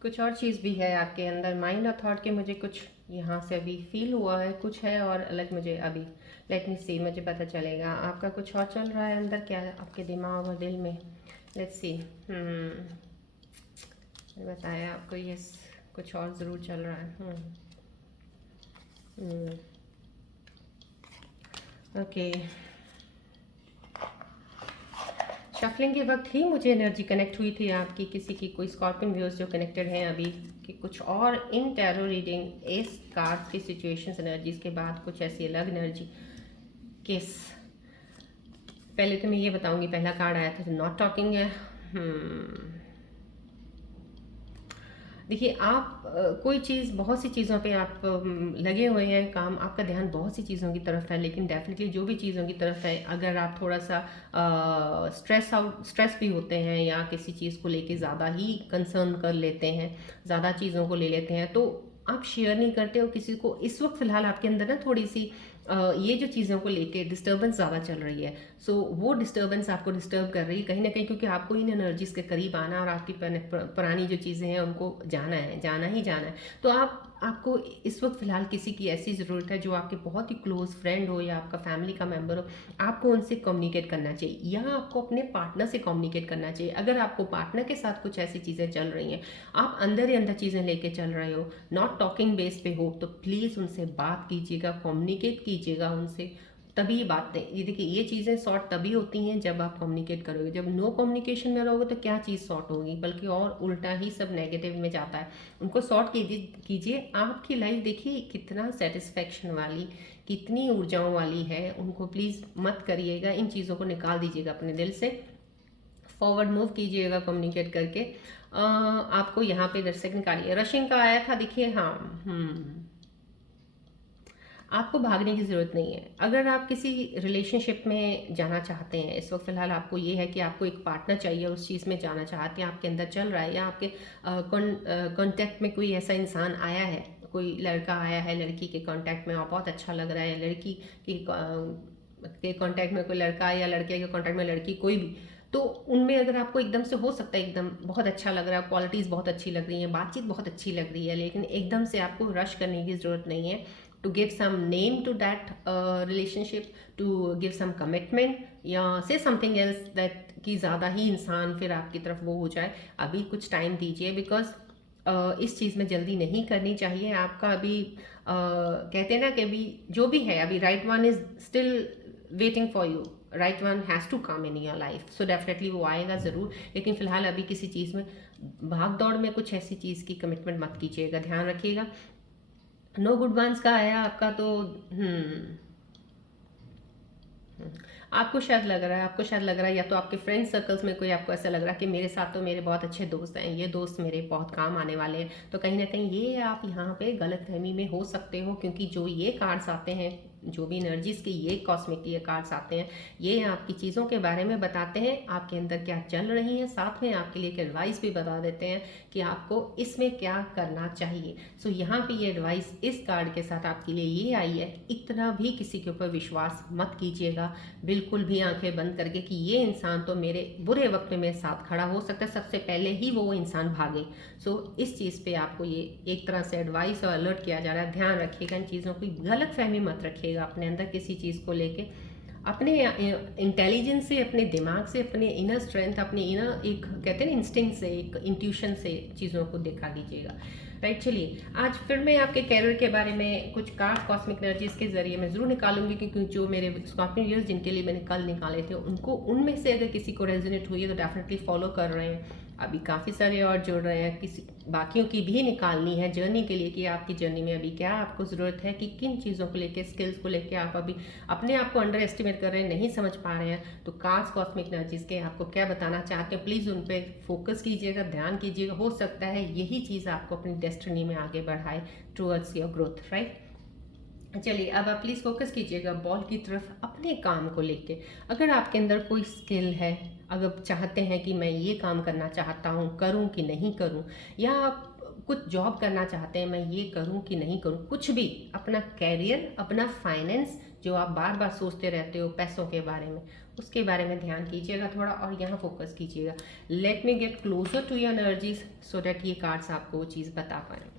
कुछ और चीज़ भी है आपके अंदर माइंड और थॉट के, मुझे कुछ यहाँ से अभी फील हुआ है, कुछ है और अलग मुझे अभी लेट मी सी, मुझे पता चलेगा आपका कुछ और चल रहा है अंदर, क्या है आपके दिमाग और दिल में। Let's see. बताया आपको ये कुछ और ज़रूर चल रहा है। ओके, शफलिंग के वक्त ही मुझे एनर्जी कनेक्ट हुई थी आपकी किसी की, कोई स्कॉर्पियन व्यूअर्स जो कनेक्टेड हैं अभी, कि कुछ और इन टैरो रीडिंग इस कार्ड्स की सिचुएशंस एनर्जीज के बाद कुछ ऐसी अलग एनर्जी। किस पहले तो मैं ये बताऊंगी, पहला कार्ड आया था तो नॉट टॉकिंग है। देखिए आप कोई चीज़, बहुत सी चीज़ों पे आप लगे हुए हैं, काम आपका ध्यान बहुत सी चीज़ों की तरफ है, लेकिन डेफिनेटली जो भी चीज़ों की तरफ है, अगर आप थोड़ा सा स्ट्रेस भी होते हैं या किसी चीज़ को लेके ज़्यादा ही कंसर्न कर लेते हैं, ज़्यादा चीज़ों को ले लेते हैं, तो आप शेयर नहीं करते हो किसी को। इस वक्त फ़िलहाल आपके अंदर ना थोड़ी सी ये जो चीज़ों को लेके डिस्टर्बेंस ज़्यादा चल रही है। सो वो डिस्टर्बेंस आपको डिस्टर्ब कर रही है कहीं ना कहीं, क्योंकि आपको इन एनर्जीज़ के करीब आना और आपकी पुरानी जो चीज़ें हैं उनको जाना है, जाना ही जाना है। तो आपको इस वक्त फ़िलहाल किसी की ऐसी ज़रूरत है जो आपके बहुत ही क्लोज़ फ्रेंड हो या आपका फैमिली का मेम्बर हो, आपको उनसे कम्युनिकेट करना चाहिए या आपको अपने पार्टनर से कम्युनिकेट करना चाहिए। अगर आपको पार्टनर के साथ कुछ ऐसी चीज़ें चल रही हैं, आप अंदर ही अंदर चीज़ें लेके चल रहे हो, नॉट टॉकिंग बेस पे हो, तो प्लीज़ उनसे बात कीजिएगा, कम्युनिकेट कीजिएगा उनसे, तभी बातें, ये देखिए ये चीज़ें सॉर्ट तभी होती हैं जब आप कम्युनिकेट करोगे। जब नो कम्युनिकेशन में रहोगे तो क्या चीज़ सॉर्ट होगी, बल्कि और उल्टा ही सब नेगेटिव में जाता है। उनको सॉर्ट कीजिए। आपकी लाइफ देखिए कितना सेटिस्फेक्शन वाली, कितनी ऊर्जाओं वाली है, उनको प्लीज़ मत करिएगा, इन चीज़ों को निकाल दीजिएगा अपने दिल से, फॉरवर्ड मूव कीजिएगा कम्युनिकेट करके। आपको यहाँ पे दर्शक निकालिए, रशिंग का आया था देखिए। हाँ, आपको भागने की ज़रूरत नहीं है। अगर आप किसी रिलेशनशिप में जाना चाहते हैं, इस वक्त फ़िलहाल आपको ये है कि आपको एक पार्टनर चाहिए, उस चीज़ में जाना चाहते हैं, आपके अंदर चल रहा है, या आपके कॉन्टैक्ट में कोई ऐसा इंसान आया है, कोई लड़का आया है, लड़की के कॉन्टैक्ट में आप बहुत अच्छा लग रहा है, लड़की के कॉन्टैक्ट में कोई लड़का या लड़के के कॉन्टैक्ट में लड़की, कोई भी, तो उनमें अगर आपको एकदम से हो सकता है एकदम बहुत अच्छा लग रहा है, क्वालिटीज़ बहुत अच्छी लग रही हैं, बातचीत बहुत अच्छी लग रही है, लेकिन एकदम से आपको रश करने की ज़रूरत नहीं है। to give some name to that relationship, to give some commitment या say something else that कि ज़्यादा ही इंसान फिर आपकी तरफ वो हो जाए। अभी कुछ टाइम दीजिए, बिकॉज इस चीज़ में जल्दी नहीं करनी चाहिए। आपका अभी कहते हैं ना कि अभी जो भी है, अभी right one is still waiting for you, right one has to come in your life, so definitely वो आएगा ज़रूर। लेकिन फ़िलहाल अभी किसी चीज़ में भाग दौड़ में कुछ ऐसी चीज़ की कमिटमेंट मत कीजिएगा, ध्यान रखिएगा। नो गुड वंस का आया आपका तो हम्म आपको शायद लग रहा है या तो आपके फ्रेंड सर्कल्स में कोई आपको ऐसा लग रहा है कि मेरे साथ तो मेरे बहुत अच्छे दोस्त हैं, ये दोस्त मेरे बहुत काम आने वाले हैं। तो कहीं ना कहीं ये आप यहाँ पे गलतफहमी में हो सकते हो, क्योंकि जो ये कार्ड्स आते हैं, जो भी एनर्जीज के ये कॉस्मिक ये कार्ड्स आते हैं, ये आपकी चीज़ों के बारे में बताते हैं, आपके अंदर क्या चल रही है, साथ में आपके लिए एक एडवाइस भी बता देते हैं कि आपको इसमें क्या करना चाहिए। सो यहाँ पे ये एडवाइस इस कार्ड के साथ आपके लिए ये आई है, इतना भी किसी के ऊपर विश्वास मत कीजिएगा, बिल्कुल भी आंखें बंद करके कि ये इंसान तो मेरे बुरे वक्त में मेरे साथ खड़ा हो सकता है, सबसे पहले ही वो इंसान भागे। सो इस चीज़ पे आपको ये एक तरह से एडवाइस और अलर्ट किया जा रहा है, ध्यान रखिएगा, इन चीज़ों की गलत फहमी मत रखिएगा अपने अंदर किसी चीज़ को लेके। अपने इंटेलिजेंस से, अपने दिमाग से, अपने इनर स्ट्रेंथ, अपने इनर एक कहते हैं ना इंस्टिंक्ट से, एक इंट्यूशन से चीज़ों को देखा लीजिएगा। राइट, चलिए आज फिर मैं आपके कैरियर के बारे में कुछ कार्ड कॉस्मिक एनर्जीज के जरिए मैं ज़रूर निकालूंगी, क्योंकि जो मेरे स्कॉर्पियो व्यूअर्स जिनके लिए मैंने कल निकाले थे, उनको उनमें से अगर किसी को रेजोनेट हुई है तो डेफिनेटली फॉलो कर रहे हैं। अभी काफ़ी सारे और जुड़ रहे हैं, किसी बाकियों की भी निकालनी है जर्नी के लिए कि आपकी जर्नी में अभी क्या आपको ज़रूरत है, कि किन चीज़ों को लेके, स्किल्स को लेके आप अभी अपने आप को अंडर एस्टिमेट कर रहे हैं, नहीं समझ पा रहे हैं। तो कार्ड्स कॉस्मिक एनर्जीज के आपको क्या बताना चाहते हैं, प्लीज़ उन पर फोकस कीजिएगा, ध्यान कीजिएगा, हो सकता है यही चीज़ आपको अपनी डेस्टिनी में आगे बढ़ाए टूवर्ड्स योर ग्रोथ। राइट, चलिए अब आप प्लीज़ फोकस कीजिएगा बॉल की तरफ अपने काम को लेके। अगर आपके अंदर कोई स्किल है, अगर चाहते हैं कि मैं ये काम करना चाहता हूँ, करूँ कि नहीं करूँ, या आप कुछ जॉब करना चाहते हैं, मैं ये करूँ कि नहीं करूँ, कुछ भी, अपना कैरियर, अपना फाइनेंस जो आप बार बार सोचते रहते हो पैसों के बारे में, उसके बारे में ध्यान कीजिएगा थोड़ा और यहाँ फोकस कीजिएगा। Let me get closer to your energies so that ये कार्ड्स आपको वो चीज़ बता पाए।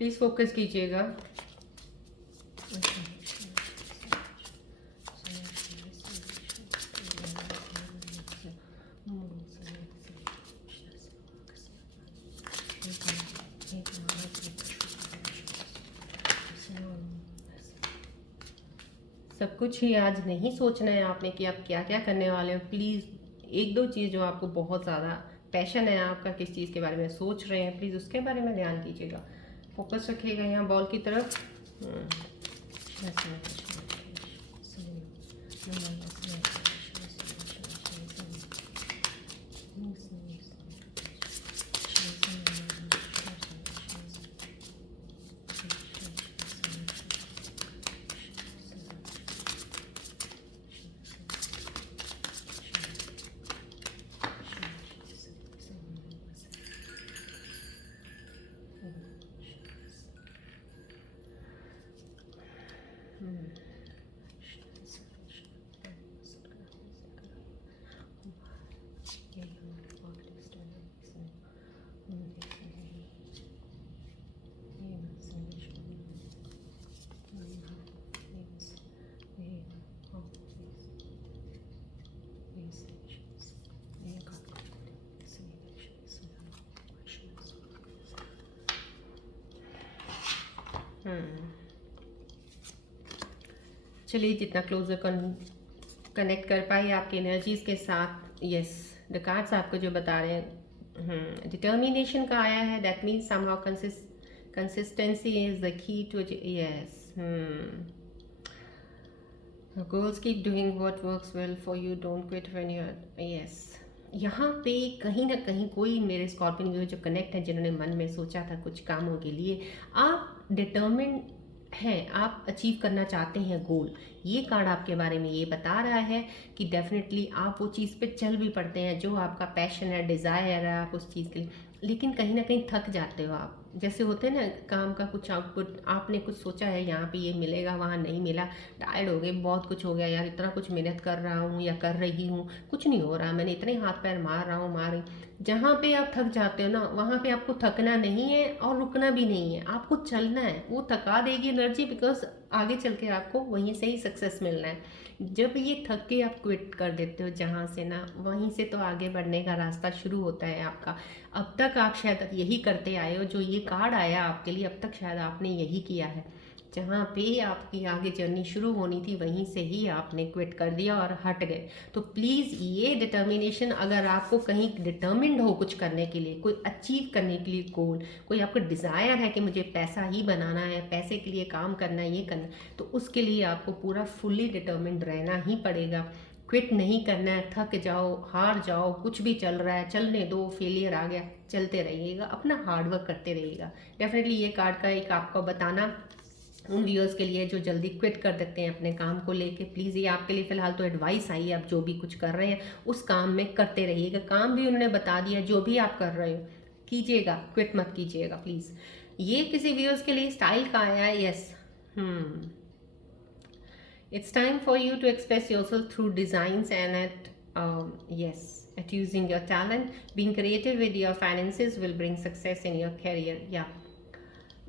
प्लीज़ फोकस कीजिएगा। सब कुछ ही आज नहीं सोचना है आपने कि आप क्या क्या करने वाले हो। प्लीज़ एक दो चीज़ जो आपको बहुत ज़्यादा पैशन है आपका, किस चीज़ के बारे में सोच रहे हैं, प्लीज़ उसके बारे में ध्यान कीजिएगा, फोकस रखिएगा यहाँ बॉल की तरफ। चलिए जितना क्लोजर कनेक्ट कर पाए आपकी एनर्जीज के साथ। यस, द कार्ड्स आपको जो बता रहे हैं, डिटर्मिनेशन का आया है, that means somehow consistency is the key to, yes, goals keep doing what works well for you, don't quit when you are, yes. यहाँ पे कहीं ना कहीं कोई मेरे स्कॉर्पियन जो कनेक्ट है, जिन्होंने मन में सोचा था कुछ कामों के लिए, आप डिटर्मिन हैं, आप अचीव करना चाहते हैं गोल। ये कार्ड आपके बारे में ये बता रहा है कि डेफिनेटली आप वो चीज़ पे चल भी पड़ते हैं, जो आपका पैशन है, डिज़ायर है, आप उस चीज़ के लिए, लेकिन कहीं ना कहीं थक जाते हो आप। जैसे होते हैं ना, काम का कुछ आउटपुट आपने कुछ सोचा है, यहाँ पे ये मिलेगा, वहाँ नहीं मिला, टायर्ड हो गए, बहुत कुछ हो गया यार, इतना कुछ मेहनत कर रहा हूँ या कर रही हूँ, कुछ नहीं हो रहा, मैंने इतने हाथ पैर मार रहा हूँ, मार रही। जहाँ पे आप थक जाते हो ना, वहाँ पे आपको थकना नहीं है और रुकना भी नहीं है, आपको चलना है। वो थका देगी एनर्जी, बिकॉज आगे चल के आपको वहीं से ही सक्सेस मिलना है। जब ये थक के आप क्विट कर देते हो जहाँ से ना, वहीं से तो आगे बढ़ने का रास्ता शुरू होता है आपका। अब तक आप शायद यही करते आए हो, जो ये कार्ड आया आपके लिए, अब तक शायद आपने यही किया है। जहाँ पे आपकी आगे जर्नी शुरू होनी थी, वहीं से ही आपने क्विट कर दिया और हट गए। तो प्लीज़ ये डिटर्मिनेशन, अगर आपको कहीं डिटर्मिंड हो कुछ करने के लिए, कोई अचीव करने के लिए गोल, कोई आपका डिज़ायर है कि मुझे पैसा ही बनाना है, पैसे के लिए काम करना है, ये करना है, तो उसके लिए आपको पूरा फुल्ली डिटर्मिंड रहना ही पड़ेगा। क्विट नहीं करना है, थक जाओ, हार जाओ, कुछ भी चल रहा है चलने दो, फेलियर आ गया, चलते रहिएगा, अपना हार्डवर्क करते रहिएगा। डेफिनेटली ये कार्ड का एक आपको बताना उन व्यूअर्स के लिए जो जल्दी क्विट कर देते हैं अपने काम को लेके, प्लीज़ ये आपके लिए फ़िलहाल तो एडवाइस आई है। आप जो भी कुछ कर रहे हैं उस काम में करते रहिएगा, काम भी उन्होंने बता दिया, जो भी आप कर रहे हो कीजिएगा, क्विट मत कीजिएगा प्लीज़। ये किसी व्यूअर्स के लिए स्टाइल का आया है, yes. It's time for you to express yourself through designs and yes, at using your talent. Being creative with your finances will bring success in your career. Yeah.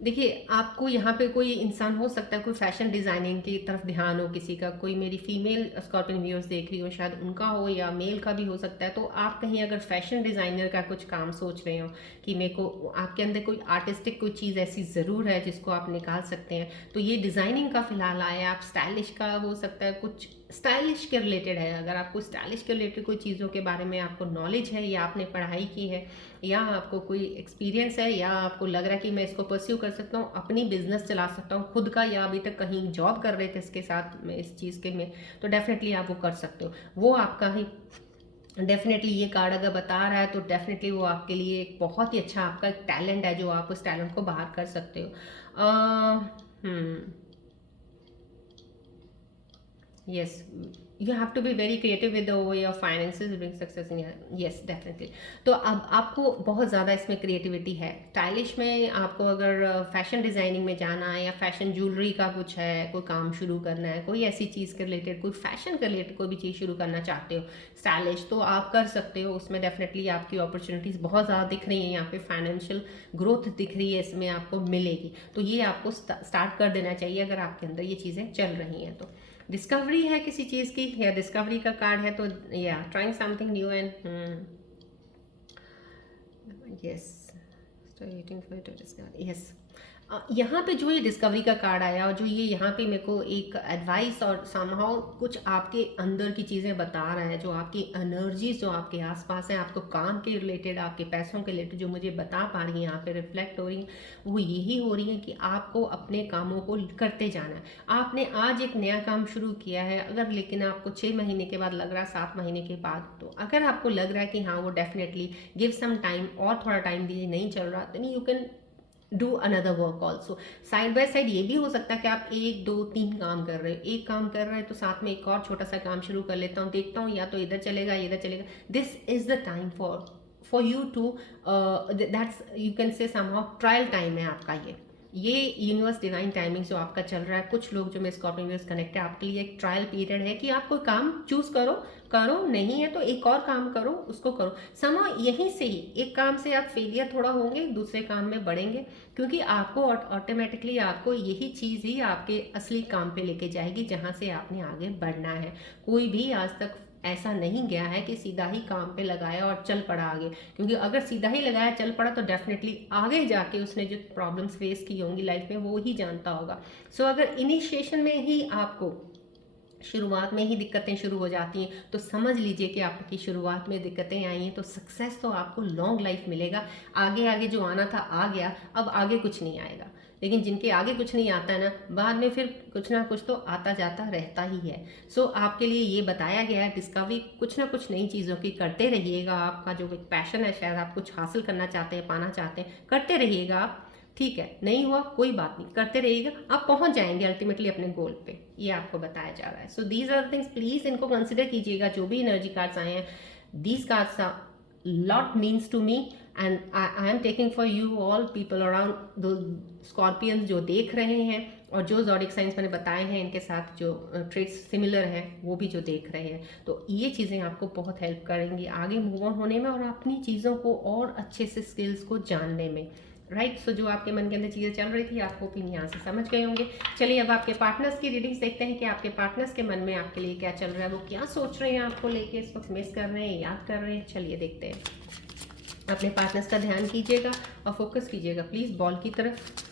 देखिए, आपको यहाँ पे कोई इंसान हो सकता है, कोई फैशन डिज़ाइनिंग की तरफ ध्यान हो किसी का, कोई मेरी फीमेल स्कॉर्पियन व्यूअर्स देख रही हो, शायद उनका हो, या मेल का भी हो सकता है। तो आप कहीं अगर फैशन डिज़ाइनर का कुछ काम सोच रहे हो कि मेरे को, आपके अंदर कोई आर्टिस्टिक कोई चीज़ ऐसी ज़रूर है जिसको आप निकाल सकते हैं, तो ये डिज़ाइनिंग का फ़िलहाल आया। आप स्टाइलिश का हो सकता है, कुछ स्टाइलिश के रिलेटेड है। अगर आपको स्टाइलिश के रिलेटेड कोई चीज़ों के बारे में आपको नॉलेज है, या आपने पढ़ाई की है, या आपको कोई एक्सपीरियंस है, या आपको लग रहा है कि मैं इसको परस्यू कर सकता हूँ, अपनी बिजनेस चला सकता हूँ खुद का, या अभी तक कहीं जॉब कर रहे थे इसके साथ में, इस चीज़ के में, तो डेफिनेटली आप वो कर सकते हो। वो आपका ही डेफिनेटली, ये कार्ड अगर बता रहा है तो डेफिनेटली वो आपके लिए एक बहुत ही अच्छा आपका टैलेंट है, जो आप उस टैलेंट को बाहर कर सकते हो। Yes, you have to be very creative with the way of finances bring success in your, yes definitely। तो अब आपको बहुत ज़्यादा इसमें क्रिएटिविटी है। स्टाइलिश में आपको अगर फैशन डिज़ाइनिंग में जाना है, या फैशन ज्वेलरी का कुछ है, कोई काम शुरू करना है, कोई ऐसी चीज़ के रिलेटेड, कोई फैशन के रिलेटेड कोई भी चीज़ शुरू करना चाहते हो स्टाइलिश, तो आप कर सकते हो। उसमें डेफिनेटली आपकी अपॉर्चुनिटीज़ बहुत ज़्यादा दिख रही हैं, यहाँ पे फाइनेंशियल ग्रोथ दिख रही है, इसमें आपको मिलेगी। तो ये आपको स्टार्ट कर देना चाहिए अगर आपके अंदर ये चीज़ें चल रही हैं तो। डिस्कवरी है किसी चीज़ की, या डिस्कवरी का कार्ड है, तो या trying something new and yes, waiting for to discover, yes. यहाँ पे जो ये डिस्कवरी का कार्ड आया, और जो ये यहाँ पे मेरे को एक एडवाइस और समहाउ कुछ आपके अंदर की चीज़ें बता रहा है, जो आपकी एनर्जीज जो आपके आसपास है, आपको काम के रिलेटेड, आपके पैसों के रिलेटेड जो मुझे बता पा रही हैं, यहाँ पे रिफ्लेक्ट हो रही हैं, वो यही हो रही है कि आपको अपने कामों को करते जाना है। आपने आज एक नया काम शुरू किया है, अगर लेकिन आपको 6 महीने के बाद लग रहा है, 7 महीने के बाद, तो अगर आपको लग रहा है कि हाँ वो डेफिनेटली गिव सम टाइम, और थोड़ा टाइम दीजिए, नहीं चल रहा, then you can do another work also. Side by side ये भी हो सकता है कि आप 1 2 3 काम कर रहे हो, एक काम कर रहे हैं तो साथ में एक और छोटा सा काम शुरू कर लेता हूँ, देखता हूँ या तो इधर चलेगा या इधर चलेगा। This is the time for you to, that's you can say somehow trial time है आपका। ये यूनिवर्स डिवाइन टाइमिंग जो आपका चल रहा है, कुछ लोग जो मेरे स्कॉर्पियो व्यूअर्स कनेक्ट है, आपके लिए एक ट्रायल पीरियड है कि आप कोई काम चूज करो, नहीं है तो एक और काम करो, उसको करो। समा यहीं से ही एक काम से आप फेलियर थोड़ा होंगे, दूसरे काम में बढ़ेंगे, क्योंकि आपको ऑटोमेटिकली आपको यही चीज़ ही आपके असली काम पे लेके जाएगी, जहाँ से आपने आगे बढ़ना है। कोई भी आज तक ऐसा नहीं गया है कि सीधा ही काम पे लगाया और चल पड़ा आगे, क्योंकि अगर सीधा ही लगाया चल पड़ा तो डेफिनेटली आगे जाके उसने जो प्रॉब्लम्स फेस की होंगी लाइफ में वो ही जानता होगा। सो अगर इनिशिएशन में ही आपको शुरुआत में ही दिक्कतें शुरू हो जाती हैं, तो समझ लीजिए कि आपकी शुरुआत में दिक्कतें आई हैं, तो सक्सेस तो आपको लॉन्ग लाइफ मिलेगा। आगे आगे जो आना था आ गया, अब आगे कुछ नहीं आएगा। लेकिन जिनके आगे कुछ नहीं आता है ना, बाद में फिर कुछ ना कुछ तो आता जाता रहता ही है। सो आपके लिए ये बताया गया है, डिस्कवरी कुछ ना कुछ नई चीज़ों की करते रहिएगा। आपका जो एक पैशन है, शायद आप कुछ हासिल करना चाहते हैं, पाना चाहते हैं, करते रहिएगा आप। ठीक है, नहीं हुआ कोई बात नहीं, करते रहिएगा, आप पहुंच जाएंगे अल्टीमेटली अपने गोल पे, ये आपको बताया जा रहा है। So these are things, please इनको कंसिडर कीजिएगा। जो भी एनर्जी कार्ड्स आए हैं, these cards lot means to me, and I am taking for you all people around those Scorpions जो देख रहे हैं, और जो ज़ोडिक साइंस मैंने बताए हैं इनके साथ जो ट्रेड्स सिमिलर हैं वो भी जो देख रहे हैं, तो ये चीज़ें आपको बहुत हेल्प करेंगी आगे मूव ऑन होने में और अपनी चीज़ों को और अच्छे से स्किल्स को जानने में, राइट। सो जो आपके मन के अंदर चीज़ें चल रही थी आप होपिंग यहाँ से समझ गए होंगे। चलिए अब आपके पार्टनर्स की रीडिंग्स देखते हैं कि आपके पार्टनर्स के मन में आपके लिए क्या चल रहा है, वो क्या सोच रहे हैं आपको लेके, इस वक्त मिस कर रहे हैं, याद कर रहे हैं। चलिए देखते हैं। अपने पार्टनर्स का ध्यान कीजिएगा और फोकस कीजिएगा प्लीज़ बॉल की तरफ।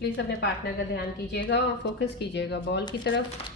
प्लीज़ अपने पार्टनर का ध्यान कीजिएगा और फोकस कीजिएगा बॉल की तरफ।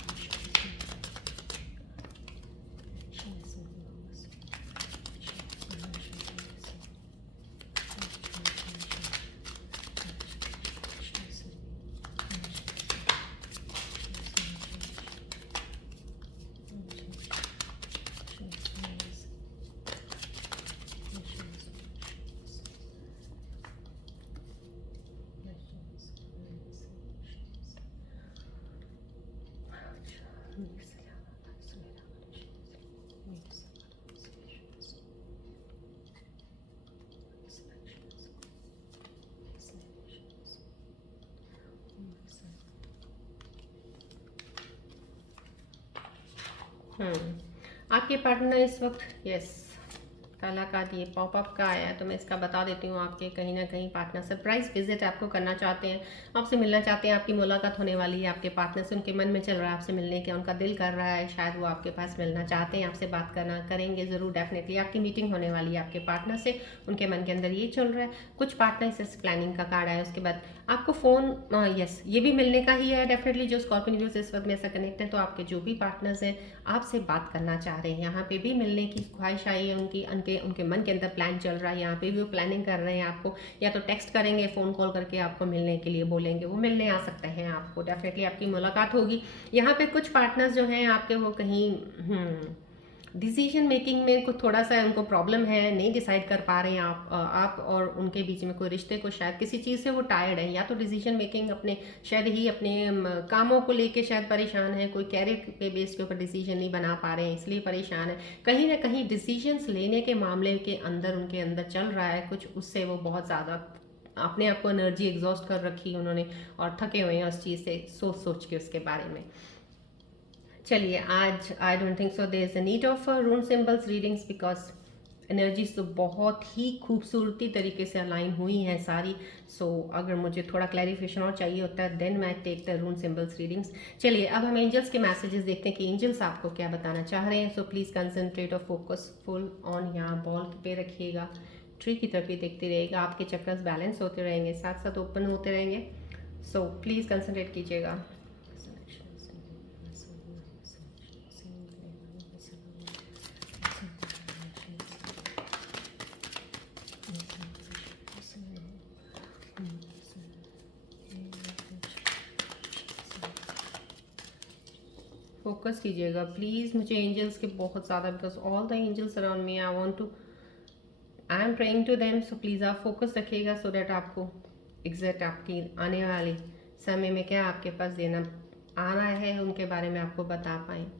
आपके पार्टनर इस वक्त यस काला का ये पॉपअप का आया है, तो मैं इसका बता देती हूँ। आपके कहीं ना कहीं पार्टनर सरप्राइज विजिट आपको करना चाहते हैं, आपसे मिलना चाहते हैं, आपकी मुलाकात होने वाली है आपके पार्टनर से, उनके मन में चल रहा है आपसे मिलने का, उनका दिल कर रहा है, शायद वो आपके पास मिलना चाहते हैं, आपसे बात करना करेंगे ज़रूर, डेफिनेटली आपकी मीटिंग होने वाली है आपके पार्टनर से, उनके मन के अंदर ये चल रहा है। कुछ पार्टनर इस प्लानिंग का कार्ड आया, उसके बाद आपको फ़ोन यस ये भी मिलने का ही है डेफिनेटली। जो स्कॉर्पियो न्यूज़ इस वक्त में ऐसा कनेक्ट है, तो आपके जो भी पार्टनर्स हैं आपसे बात करना चाह रहे हैं, यहाँ पे भी मिलने की ख्वाहिश आई है उनकी, उनके मन के अंदर प्लान चल रहा है, यहाँ पे भी वो प्लानिंग कर रहे हैं आपको, या तो टेक्स्ट करेंगे, फ़ोन कॉल करके आपको मिलने के लिए बोलेंगे, वो मिलने आ सकते हैं आपको, डेफिनेटली आपकी मुलाकात होगी। यहाँ पे कुछ पार्टनर्स जो हैं आपके वो कहीं डिसीजन मेकिंग में कुछ थोड़ा सा उनको प्रॉब्लम है, नहीं डिसाइड कर पा रहे हैं आप और उनके बीच में कोई रिश्ते को, शायद किसी चीज़ से वो टायर्ड है, या तो डिसीजन मेकिंग अपने शायद ही अपने कामों को लेके शायद परेशान है, कोई कैरियर के बेस के ऊपर डिसीजन नहीं बना पा रहे हैं इसलिए परेशान है, कहीं ना कहीं डिसीजंस लेने के मामले के अंदर उनके अंदर चल रहा है कुछ, उससे वो बहुत ज़्यादा अपने आप को एनर्जी एग्जॉस्ट कर रखी उन्होंने और थके हुए हैं उस चीज़ से सोच सोच के उसके बारे में। चलिए आज I don't think so there is a need of rune symbols readings, because energies तो बहुत ही खूबसूरती तरीके से अलाइन हुई हैं सारी। सो अगर मुझे थोड़ा क्लैरिफिकेशन और चाहिए होता है देन मैं टेक द रून सिंबल्स रीडिंग्स। चलिए अब हम एंजल्स के मैसेजेस देखते हैं कि एंजल्स आपको क्या बताना चाह रहे हैं। सो प्लीज़ कंसंट्रेट और फोकस फुल ऑन यहाँ बॉल पे रखिएगा, ट्री की तरफ ही देखते रहिएगा, आपके चक्कर्स बैलेंस होते रहेंगे, साथ साथ ओपन होते रहेंगे। सो प्लीज़ कंसंट्रेट कीजिएगा। फोकस कीजिएगा प्लीज़, मुझे एंजल्स के बहुत ज़्यादा, because all the angels around me I want to, I am praying to them. So please आप फोकस रखिएगा सो दैट आपको एग्जैक्ट आपकी आने वाली समय में क्या आपके पास देना आना है उनके बारे में आपको बता पाएँ।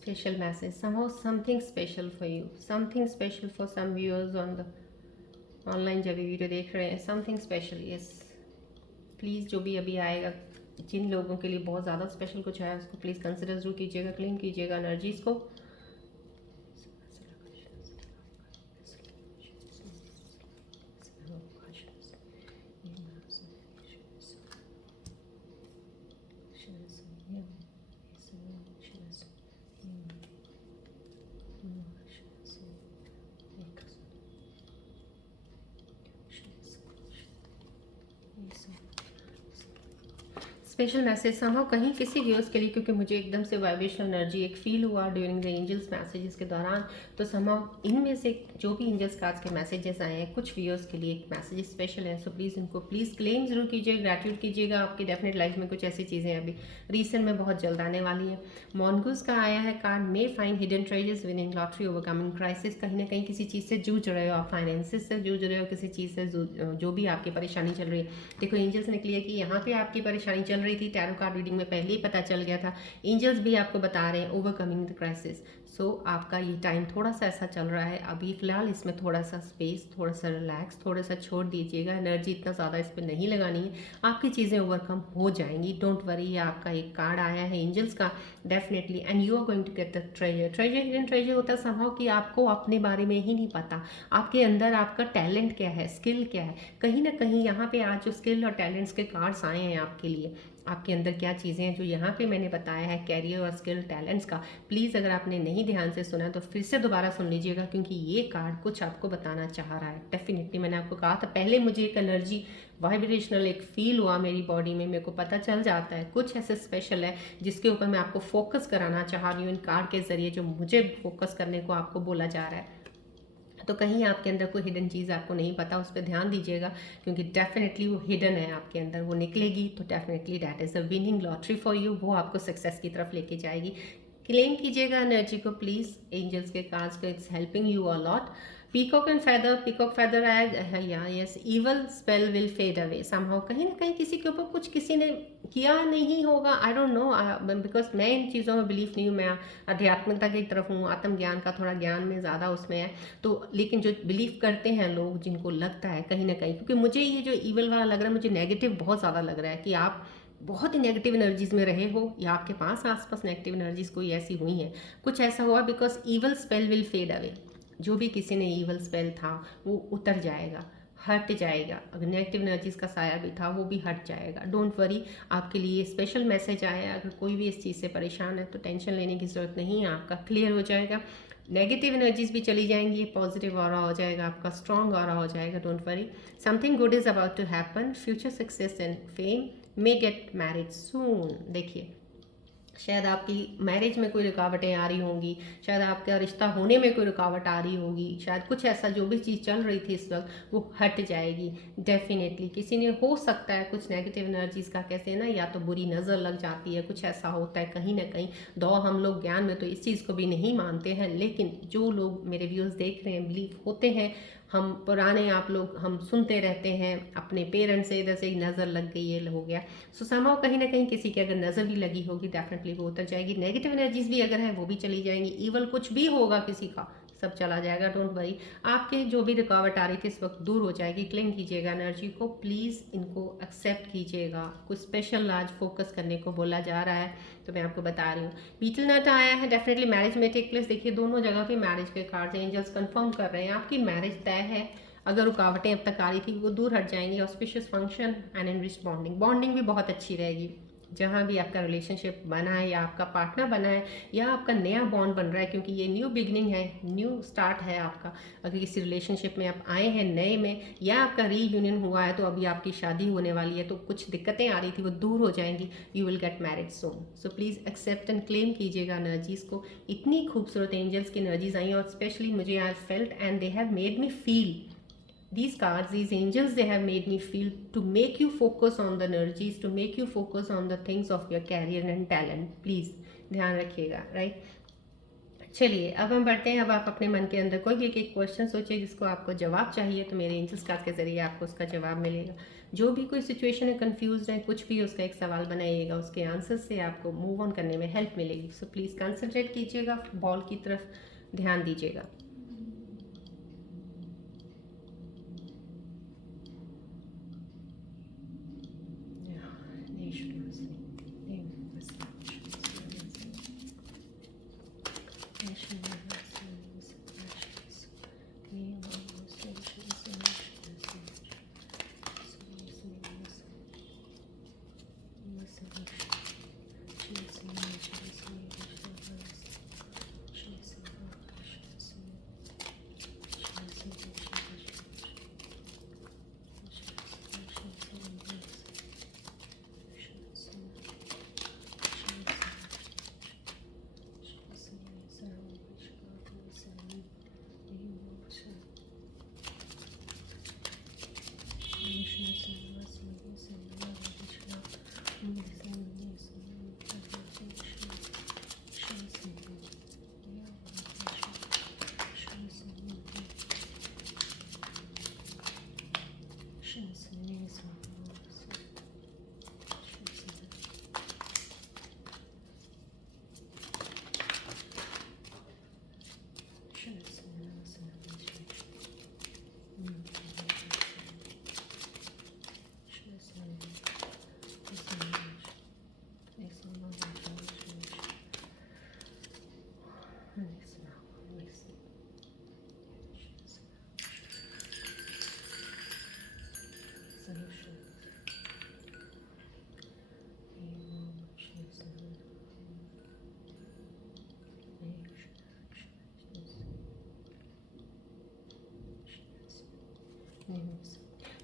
Special message, somehow something special for you, something special for some viewers on the online जब वीडियो देख रहे हैं, समथिंग स्पेशल। यस, प्लीज़ जो भी अभी आएगा, जिन लोगों के लिए बहुत ज़्यादा स्पेशल कुछ है उसको प्लीज़ कंसिडर जरूर कीजिएगा, क्लीन कीजिएगा एनर्जीज़ को। स्पेशल मैसेज समहाउ कहीं किसी व्यूअर्स के लिए, क्योंकि मुझे एकदम से वाइब्रेशनल एनर्जी एक फील हुआ ड्यूरिंग द एंजल्स मैसेजेस के दौरान। तो समहाउ इनमें से जो भी एंजल्स कार्ड्स के मैसेजेस आए हैं, कुछ व्यूअर्स के लिए मैसेज स्पेशल है। सो प्लीज़ इनको प्लीज़ क्लेम जरूर कीजिएगा, ग्रैटिट्यूड कीजिएगा। आपकी डेफिनेट लाइफ में कुछ ऐसी चीज़ें अभी रिसेंट में बहुत जल्द आने वाली है। मॉन्गूज का आया है card, may find hidden treasures, winning lottery, overcoming crisis. कहीं ना कहीं किसी चीज़ से जूझ रहे हो आप, फाइनेंसिस से जूझ रहे हो, किसी चीज़ से जो भी आपकी परेशानी चल रही है। देखो एंजल्स ने क्लियर कि यहाँ पे आपकी परेशानी चल रही थी, टैरो कार्ड रीडिंग में पहले ही पता चल गया था। एंजल्स भी आपको बता रहे हैं ओवरकमिंग द क्राइसिस। सो आपका ये टाइम थोड़ा सा ऐसा चल रहा है अभी फिलहाल, इसमें थोड़ा सा स्पेस, थोड़ा सा रिलैक्स, थोड़ा सा छोड़ दीजिएगा। एनर्जी इतना ज़्यादा इस पर नहीं लगानी है, आपकी चीज़ें ओवरकम हो जाएंगी। Don't worry. ये आपका एक कार्ड आया है एंजल्स का definitely, and you are going to get the treasure. Treasure hidden treasure होता है समहाउ कि आपको अपने बारे में ही नहीं पता, आपके अंदर आपका टैलेंट क्या है, स्किल क्या है। कहीं ना कहीं यहाँ पे आज जो स्किल और टैलेंट्स के कार्ड्स आए हैं आपके लिए, आपके अंदर क्या चीज़ें हैं जो यहाँ पे मैंने बताया है कैरियर और स्किल टैलेंट्स का। प्लीज़ अगर आपने नहीं ध्यान से सुना तो फिर से दोबारा सुन लीजिएगा, क्योंकि ये कार्ड कुछ आपको बताना चाह रहा है। डेफिनेटली मैंने आपको कहा था पहले, मुझे एक एनर्जी वाइब्रेशनल एक फील हुआ मेरी बॉडी में, मेरे को पता चल जाता है कुछ ऐसे स्पेशल है जिसके ऊपर मैं आपको फोकस कराना चाह रही हूँ इन कार्ड के जरिए, जो मुझे फोकस करने को आपको बोला जा रहा है। तो कहीं आपके अंदर कोई हिडन चीज़ आपको नहीं पता, उस पर ध्यान दीजिएगा, क्योंकि डेफिनेटली वो हिडन है आपके अंदर, वो निकलेगी। तो definitely that is a winning lottery for you, वो आपको सक्सेस की तरफ लेके जाएगी। क्लेम कीजिएगा एनर्जी को प्लीज़, एंजल्स के कार्ड्स को, it's helping you a lot. Peacock and feather, peacock feather आया या yes, evil spell will fade away somehow. कहीं ना कहीं किसी के ऊपर कुछ किसी ने किया नहीं होगा, आई डोंट नो, बिकॉज मैं इन चीज़ों में बिलीव नहीं हूँ। मैं आध्यात्मिकता की तरफ हूँ, आत्मज्ञान का थोड़ा ज्ञान में ज़्यादा उसमें है। तो लेकिन जो बिलीव करते हैं लोग, जिनको लगता है कहीं ना कहीं, क्योंकि मुझे ये जो ईवल वाला लग रहा है, मुझे नेगेटिव बहुत ज़्यादा लग रहा है कि आप बहुत ही नेगेटिव एनर्जीज में रहे हो, या आपके पास आसपास नेगेटिव एनर्जीज कोई ऐसी हुई हैं, कुछ ऐसा हुआ। Because evil spell will fade away, जो भी किसी ने ईवल स्पेल था वो उतर जाएगा, हट जाएगा। अगर नेगेटिव एनर्जीज का साया भी था वो भी हट जाएगा। डोंट वरी, आपके लिए स्पेशल मैसेज आया है। अगर कोई भी इस चीज़ से परेशान है तो टेंशन लेने की ज़रूरत नहीं है, आपका क्लियर हो जाएगा। नेगेटिव एनर्जीज भी चली जाएंगी, पॉजिटिव ऑरा हो जाएगा आपका, स्ट्रॉन्ग ऑरा हो जाएगा। Don't worry, something good is about to happen, future success and fame, may get married soon. देखिए, शायद आपकी मैरिज में कोई रुकावटें आ रही होंगी, शायद आपका रिश्ता होने में कोई रुकावट आ रही होगी, शायद कुछ ऐसा जो भी चीज़ चल रही थी इस वक्त वो हट जाएगी डेफिनेटली। किसी ने, हो सकता है कुछ नेगेटिव एनर्जीज का, कैसे ना, या तो बुरी नज़र लग जाती है, कुछ ऐसा होता है कहीं ना कहीं। दो हम लोग ज्ञान में तो इस चीज़ को भी नहीं मानते हैं, लेकिन जो लोग मेरे व्यूज़ देख रहे हैं, बिलीव होते हैं, हम पुराने आप लोग, हम सुनते रहते हैं अपने पेरेंट्स से, इधर से ही नज़र लग गई, ये हो गया। सो समहाउ कहीं ना कहीं किसी की अगर नज़र भी लगी होगी, डेफिनेटली वो उतर जाएगी। नेगेटिव एनर्जीज भी अगर है वो भी चली जाएंगी, ईवल कुछ भी होगा किसी का, सब चला जाएगा। डोंट वरी, आपके जो भी रुकावट आ रही थी इस वक्त दूर हो जाएगी। क्लेम कीजिएगा एनर्जी को प्लीज़, इनको एक्सेप्ट कीजिएगा। कुछ स्पेशल आज फोकस करने को बोला जा रहा है, तो मैं आपको बता रही हूँ। बीटल नट आया है, डेफिनेटली मैरिज में टेक प्लेस। देखिए दोनों जगह पे मैरिज के कार्ड्स एंजल्स कंफर्म कर रहे हैं, आपकी मैरिज तय है। अगर रुकावटें अब तक आ रही थी वो दूर हट जाएंगी। Auspicious function and enriched bonding, bonding भी बहुत अच्छी रहेगी। जहाँ भी आपका रिलेशनशिप बना है या आपका पार्टनर बना है या आपका नया बॉन्ड बन रहा है, क्योंकि ये न्यू बिगनिंग है, न्यू स्टार्ट है आपका। अगर किसी रिलेशनशिप में आप आए हैं नए में, या आपका रीयूनियन हुआ है, तो अभी आपकी शादी होने वाली है, तो कुछ दिक्कतें आ रही थी वो दूर हो जाएंगी। You will get married soon. So please accept and claim कीजिएगा एनर्जीज़ को। इतनी खूबसूरत एंजल्स की एनर्जीज आई हैं, और स्पेशली मुझे I felt and they have made me feel, these cards, these angels, they have made me feel to make you focus on the energies, to make you focus on the things of your career and talent. Please ध्यान रखिएगा, right. चलिए अब हम बढ़ते हैं। अब आप अपने मन के अंदर कोई भी एक क्वेश्चन सोचिए जिसको आपको जवाब चाहिए, तो मेरे एंजल्स कार्ड के जरिए आपको उसका जवाब मिलेगा। जो भी कोई सिचुएशन है, कंफ्यूज है, कुछ भी, उसका एक सवाल बनाइएगा, उसके आंसर से आपको मूव ऑन करने में हेल्प मिलेगी। सो प्लीज़ कंसंट्रेट कीजिएगा, बॉल की तरफ ध्यान दीजिएगा।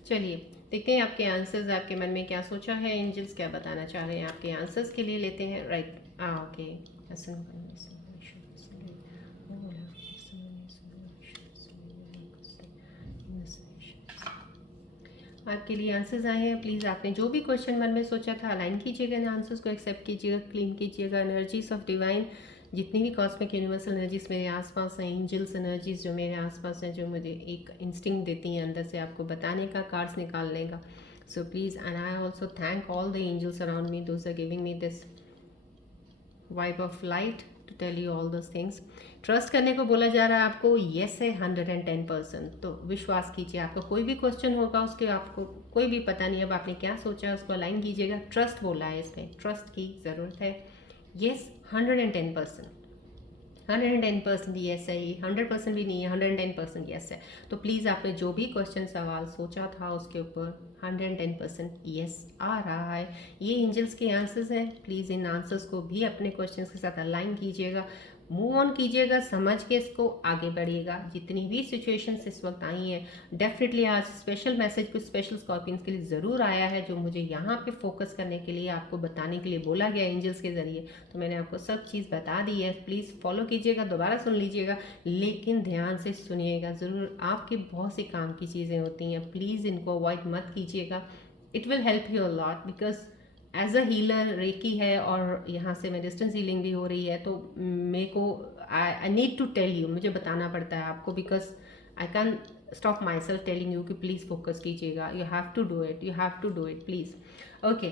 चलिए देखते हैं आपके आंसर्स, आपके मन में क्या सोचा है, एंजल्स क्या बताना चाह रहे हैं आपके आंसर्स के लिए। लेते हैं, राइट। ओके, आपके लिए आंसर्स आए हैं। प्लीज़ आपने जो भी क्वेश्चन मन में सोचा था, अलाइन कीजिएगा इन आंसर्स को, एक्सेप्ट कीजिएगा, क्लीन कीजिएगा। एनर्जीज ऑफ डिवाइन, जितनी भी कॉस्मिक यूनिवर्सल एनर्जीज मेरे आसपास हैं, एंजल्स एनर्जीज जो मेरे आसपास हैं, जो मुझे एक इंस्टिंक्ट देती हैं अंदर से आपको बताने का, कार्ड्स निकालने का। So please, and I also thank all the angels around me, those are giving me this vibe of light to tell you all those things. Trust करने को बोला जा रहा है आपको, येस है 110%। तो विश्वास कीजिए, आपका कोई भी क्वेश्चन होगा उसके आपको कोई भी पता नहीं अब आपने क्या सोचा है, उसको अलाइन कीजिएगा। ट्रस्ट बोला है इसमें, ट्रस्ट की ज़रूरत है। येस 110%, 110% येस है, 100% भी नहीं है, 110% येस है। तो प्लीज़ आपने जो भी क्वेश्चन सवाल सोचा था उसके ऊपर 110% येस आ रहा है। ये एंजल्स के आंसर्स हैं। प्लीज़ इन आंसर्स को भी अपने क्वेश्चंस के साथ अलाइन कीजिएगा, मूव ऑन कीजिएगा, समझ के इसको आगे बढ़िएगा। जितनी भी सिचुएशंस इस वक्त आई हैं, डेफिनेटली आज स्पेशल मैसेज कुछ स्पेशल स्कॉर्पियंस के लिए ज़रूर आया है, जो मुझे यहाँ पे फोकस करने के लिए, आपको बताने के लिए बोला गया एंजल्स के ज़रिए। तो मैंने आपको सब चीज़ बता दी है। प्लीज़ फॉलो कीजिएगा, दोबारा सुन लीजिएगा, लेकिन ध्यान से सुनिएगा ज़रूर। आपके बहुत से काम की चीज़ें होती हैं, प्लीज़ इनको अवॉइड मत कीजिएगा। It will help you a lot, because as a healer reiki है और यहाँ से मैं डिस्टेंस हीलिंग भी हो रही है, तो मेरे को I need to tell you, मुझे बताना पड़ता है आपको, because I can stop myself telling you कि प्लीज़ फोकस कीजिएगा, you have to do it, you have to do it please. Okay,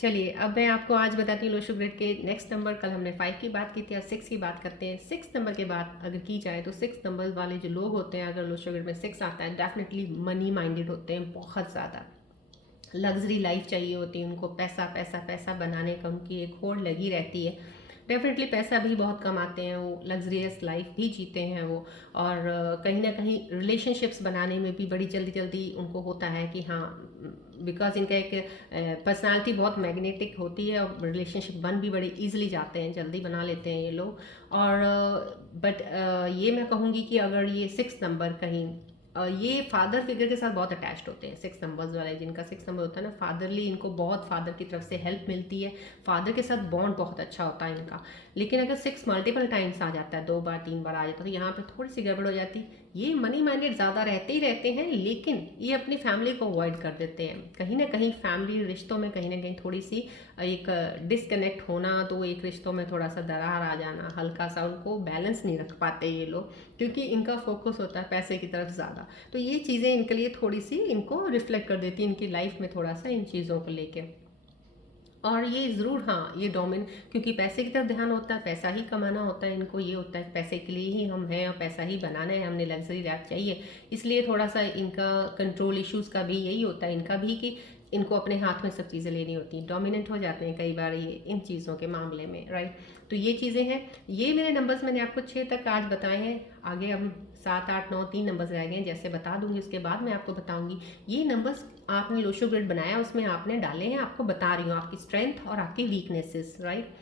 चलिए अब मैं आपको आज बताती हूँ लोशो ग्रिड के नेक्स्ट नंबर। कल हमने 5 की बात की थी, आज 6 की बात करते हैं। 6 नंबर के बाद अगर की जाए तो 6 नंबर वाले जो लोग होते हैं, अगर लोशो ग्रिड में 6 आता है, डेफिनेटली मनी माइंडेड होते हैं, बहुत ज़्यादा लग्जरी लाइफ चाहिए होती है उनको, पैसा पैसा पैसा बनाने का उनकी एक होड़ लगी रहती है। डेफिनेटली पैसा भी बहुत कमाते हैं वो, लग्जरियस लाइफ भी जीते हैं वो, और कहीं ना कहीं रिलेशनशिप्स बनाने में भी बड़ी जल्दी जल्दी उनको होता है कि हाँ, बिकॉज इनका एक पर्सनालिटी बहुत मैग्नेटिक होती है और रिलेशनशिप बन भी बड़े इजीली जाते हैं, जल्दी बना लेते हैं ये लोग। और बट ये मैं कहूँगी कि अगर ये 6 नंबर कहीं ये फादर फिगर के साथ बहुत अटैच्ड होते हैं, 6 नंबर्स वाले, जिनका 6 नंबर होता है ना, फादरली, इनको बहुत फादर की तरफ से हेल्प मिलती है, फादर के साथ बॉन्ड बहुत अच्छा होता है इनका। लेकिन अगर 6 मल्टीपल टाइम्स आ जाता है, 2 बार 3 बार आ जाता है, तो यहाँ पे थोड़ी सी गड़बड़ हो जाती है। ये मनी माइंडेड ज़्यादा रहते ही रहते हैं, लेकिन ये अपनी फैमिली को अवॉइड कर देते हैं। कहीं ना कहीं फैमिली रिश्तों में कहीं ना कहीं थोड़ी सी एक डिसकनेक्ट होना, तो एक रिश्तों में थोड़ा सा दरार आ जाना, हल्का सा उनको बैलेंस नहीं रख पाते ये लोग, क्योंकि इनका फोकस होता है पैसे की तरफ ज़्यादा। तो ये चीज़ें इनके लिए थोड़ी सी इनको रिफ्लेक्ट कर देती है इनकी लाइफ में, थोड़ा सा इन चीज़ों को लेके। और ये ज़रूर, हाँ, ये डोमिन, क्योंकि पैसे की तरफ ध्यान होता है, पैसा ही कमाना होता है इनको, ये होता है पैसे के लिए ही हम हैं और पैसा ही बनाना है, हमने लग्जरी लाइफ चाहिए। इसलिए थोड़ा सा इनका कंट्रोल इश्यूज़ का भी यही होता है इनका भी, कि इनको अपने हाथ में सब चीज़ें लेनी होती हैं, डोमिनेंट हो जाते हैं कई बार ये इन चीज़ों के मामले में, राइट। तो ये चीज़ें हैं। ये मेरे नंबर्स मैंने आपको 6 तक आज बताए हैं, आगे हम 7 8 9 3 नंबर्स रह गए हैं, जैसे बता दूंगी उसके बाद मैं आपको बताऊंगी। ये नंबर्स आपने लोशो ग्रिड बनाया, उसमें आपने डाले हैं, आपको बता रही हूँ आपकी स्ट्रेंथ और आपकी वीकनेसेस, राइट,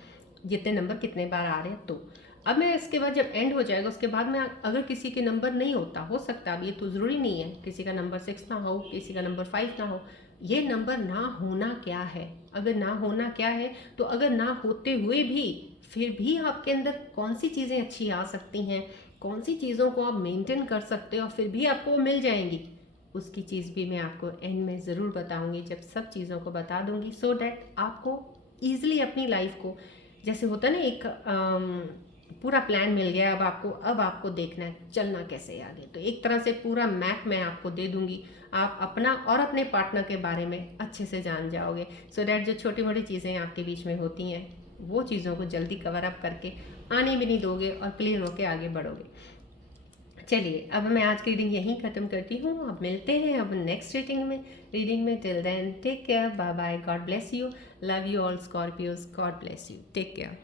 जितने नंबर कितने बार आ रहे हैं। तो अब मैं इसके बाद जब एंड हो जाएगा उसके बाद में, अगर किसी के नंबर नहीं होता, हो सकता है, अब ये तो ज़रूरी नहीं है किसी का नंबर 6 ना हो, किसी का नंबर 5 ना हो, ये नंबर ना होना क्या है, अगर ना होना क्या है, तो अगर ना होते हुए भी फिर भी आपके अंदर कौन सी चीज़ें अच्छी आ सकती हैं, कौन सी चीज़ों को आप मेंटेन कर सकते हो और फिर भी आपको मिल जाएंगी, उसकी चीज़ भी मैं आपको एंड में ज़रूर बताऊंगी, जब सब चीज़ों को बता दूंगी, सो डैट आपको ईजिली अपनी लाइफ को, जैसे होता है ना एक पूरा प्लान मिल गया, अब आपको देखना है चलना कैसे है आगे, तो एक तरह से पूरा मैप मैं आपको दे दूंगी, आप अपना और अपने पार्टनर के बारे में अच्छे से जान जाओगे, सो डैट जो छोटी मोटी चीज़ें आपके बीच में होती हैं वो चीज़ों को जल्दी कवर अप करके आने भी नहीं दोगे और क्लियर होके आगे बढ़ोगे। चलिए, अब मैं आज की रीडिंग यहीं ख़त्म करती हूँ, अब मिलते हैं अब नेक्स्ट रीडिंग में। Till then take care, bye bye, God bless you, love you all Scorpios, God bless you, take care.